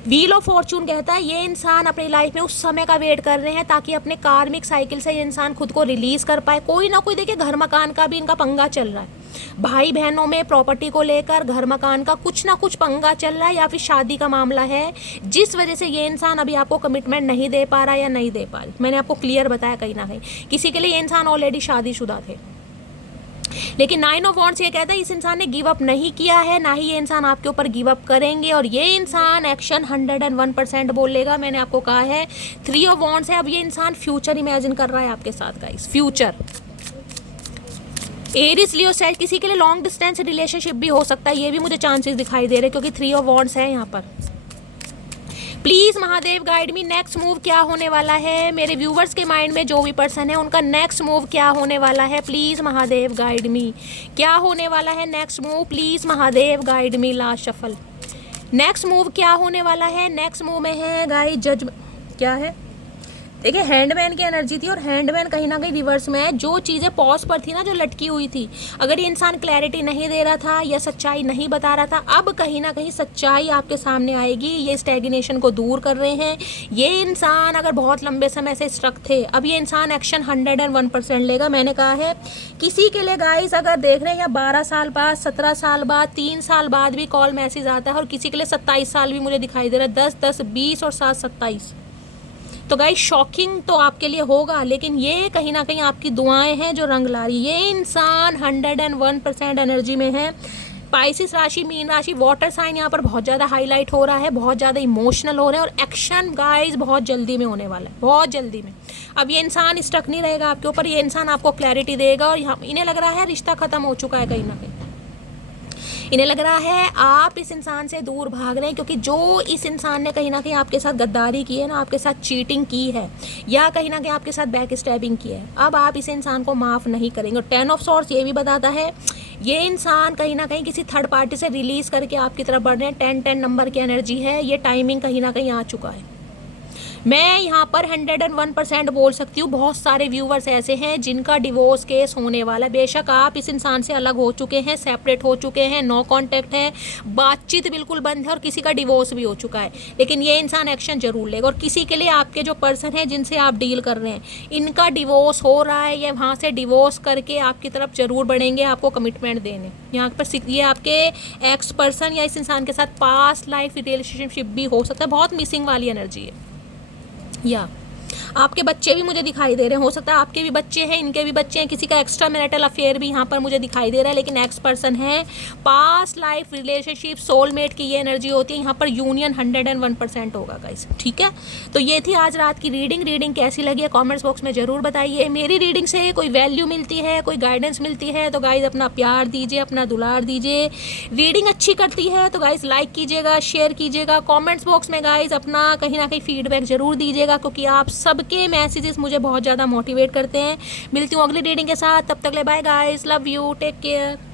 व्हील ऑफ फॉर्चून कहता है ये इंसान अपनी लाइफ में उस समय का वेट कर रहे हैं, ताकि अपने कार्मिक साइकिल से ये इंसान खुद को रिलीज कर पाए। कोई ना कोई, देखिए घर मकान का भी इनका पंगा चल रहा है, भाई बहनों में प्रॉपर्टी को लेकर घर मकान का कुछ ना कुछ पंगा चल रहा है, या फिर शादी का मामला है, जिस वजह से ये इंसान अभी आपको कमिटमेंट नहीं दे पा रहा या नहीं दे पा रही। मैंने आपको क्लियर बताया कहीं ना कहीं, किसी के लिए ये इंसान ऑलरेडी शादीशुदा थे। लेकिन 9 ऑफ वॉन्ड्स ये कहता है इस इंसान ने गिव अप नहीं किया है, ना ही ये इंसान आपके ऊपर गिव अप करेंगे, और ये इंसान एक्शन 101% बोलेगा। मैंने आपको कहा है 3 ऑफ वॉन्ड्स है। अब ये इंसान फ्यूचर इमेजिन कर रहा है आपके साथ guys, future. Aries Leo says, किसी के लिए लॉन्ग डिस्टेंस रिलेशनशिप भी हो सकता है, ये भी मुझे चांसेस दिखाई दे रहे, क्योंकि 3 ऑफ वॉन्ड्स है यहाँ पर। Please Mahadev guide me, next move क्या होने वाला है। मेरे व्यूवर्स के माइंड में जो भी पर्सन है, उनका नेक्स्ट मूव क्या होने वाला है। प्लीज महादेव गाइड मी, क्या होने वाला है next move. Please Mahadev guide me, last shuffle. Next move क्या होने वाला है। नेक्स्ट मूव में है गाइस जज, क्या है देखिए हैंडमैन की एनर्जी थी, और हैंडमैन कहीं ना कहीं रिवर्स में है। जो चीज़ें पॉज पर थी ना, जो लटकी हुई थी, अगर ये इंसान क्लैरिटी नहीं दे रहा था या सच्चाई नहीं बता रहा था, अब कहीं ना कहीं सच्चाई आपके सामने आएगी। ये स्टैग्नेशन को दूर कर रहे हैं। ये इंसान अगर बहुत लंबे समय से स्ट्रक थे, अब ये इंसान एक्शन 101% लेगा। मैंने कहा है किसी के लिए गाइस अगर देख रहे हैं, या 12 साल बाद, 17 साल बाद, 3 साल बाद भी कॉल मैसेज आता है, और किसी के लिए 27 साल भी मुझे दिखाई दे रहा है, 10, 10, 20 और 7, 27। तो गाइस शॉकिंग तो आपके लिए होगा, लेकिन ये कहीं ना कहीं आपकी दुआएं हैं जो रंग ला रही। ये इंसान 101% एनर्जी में है। पाइसिस राशि, मीन राशि, वाटर साइन यहाँ पर बहुत ज़्यादा हाईलाइट हो रहा है, बहुत ज़्यादा इमोशनल हो रहे हैं, और एक्शन गाइस बहुत जल्दी में होने वाला है, बहुत जल्दी में। अब ये इंसान स्टक नहीं रहेगा आपके ऊपर, ये इंसान आपको क्लैरिटी देगा, और यहाँ इन्हें लग रहा है रिश्ता ख़त्म हो चुका है कहीं ना कहीं। इन्हें लग रहा है आप इस इंसान से दूर भाग रहे हैं, क्योंकि जो इस इंसान ने कहीं ना कहीं आपके साथ गद्दारी की है ना, आपके साथ चीटिंग की है, या कहीं ना कहीं आपके साथ बैक स्टैबिंग की है, अब आप इस इंसान को माफ़ नहीं करेंगे। और 10 ऑफ सॉर्ड्स ये भी बताता है ये इंसान कहीं ना कहीं किसी थर्ड पार्टी से रिलीज़ करके आपकी तरफ बढ़ रहे हैं। 10 नंबर की एनर्जी है, ये टाइमिंग कहीं ना कहीं आ चुका है। मैं यहाँ पर 101% बोल सकती हूँ। बहुत सारे व्यूवर्स ऐसे हैं जिनका डिवोर्स केस होने वाला है। बेशक आप इस इंसान से अलग हो चुके हैं, सेपरेट हो चुके हैं, नो कांटेक्ट है, बातचीत बिल्कुल बंद है, और किसी का डिवोर्स भी हो चुका है, लेकिन ये इंसान एक्शन जरूर लेगा। और किसी के लिए आपके जो पर्सन है जिनसे आप डील कर रहे हैं, इनका डिवोर्स हो रहा है, या वहाँ से डिवोर्स करके आपकी तरफ जरूर बढ़ेंगे, आपको कमिटमेंट देने। यहाँ पर ये आपके एक्स पर्सन या इस इंसान के साथ पास्ट लाइफ रिलेशनशिप भी हो सकता है। बहुत मिसिंग वाली एनर्जी है। या आपके बच्चे भी मुझे दिखाई दे रहे हैं, हो सकता है आपके भी बच्चे हैं, इनके भी बच्चे हैं, किसी का एक्स्ट्रा मैरिटल अफेयर भी यहाँ पर मुझे दिखाई दे रहा है, लेकिन एक्स पर्सन है। पास्ट लाइफ रिलेशनशिप सोलमेट की ये एनर्जी होती है, यहाँ पर यूनियन 101% होगा गाइस, ठीक है। तो ये थी आज रात की रीडिंग कैसी लगी है कॉमेंट्स बॉक्स में ज़रूर बताइए। मेरी रीडिंग से कोई वैल्यू मिलती है, कोई गाइडेंस मिलती है तो गाइज अपना प्यार दीजिए, अपना दुलार दीजिए। रीडिंग अच्छी करती है तो गाइज लाइक कीजिएगा, शेयर कीजिएगा, कमेंट्स बॉक्स में गाइज अपना कहीं ना कहीं फीडबैक जरूर दीजिएगा, क्योंकि आप सबके मैसेजेस मुझे बहुत ज़्यादा मोटिवेट करते हैं। मिलती हूँ अगली रीडिंग के साथ, तब तक ले bye guys, love you, take care.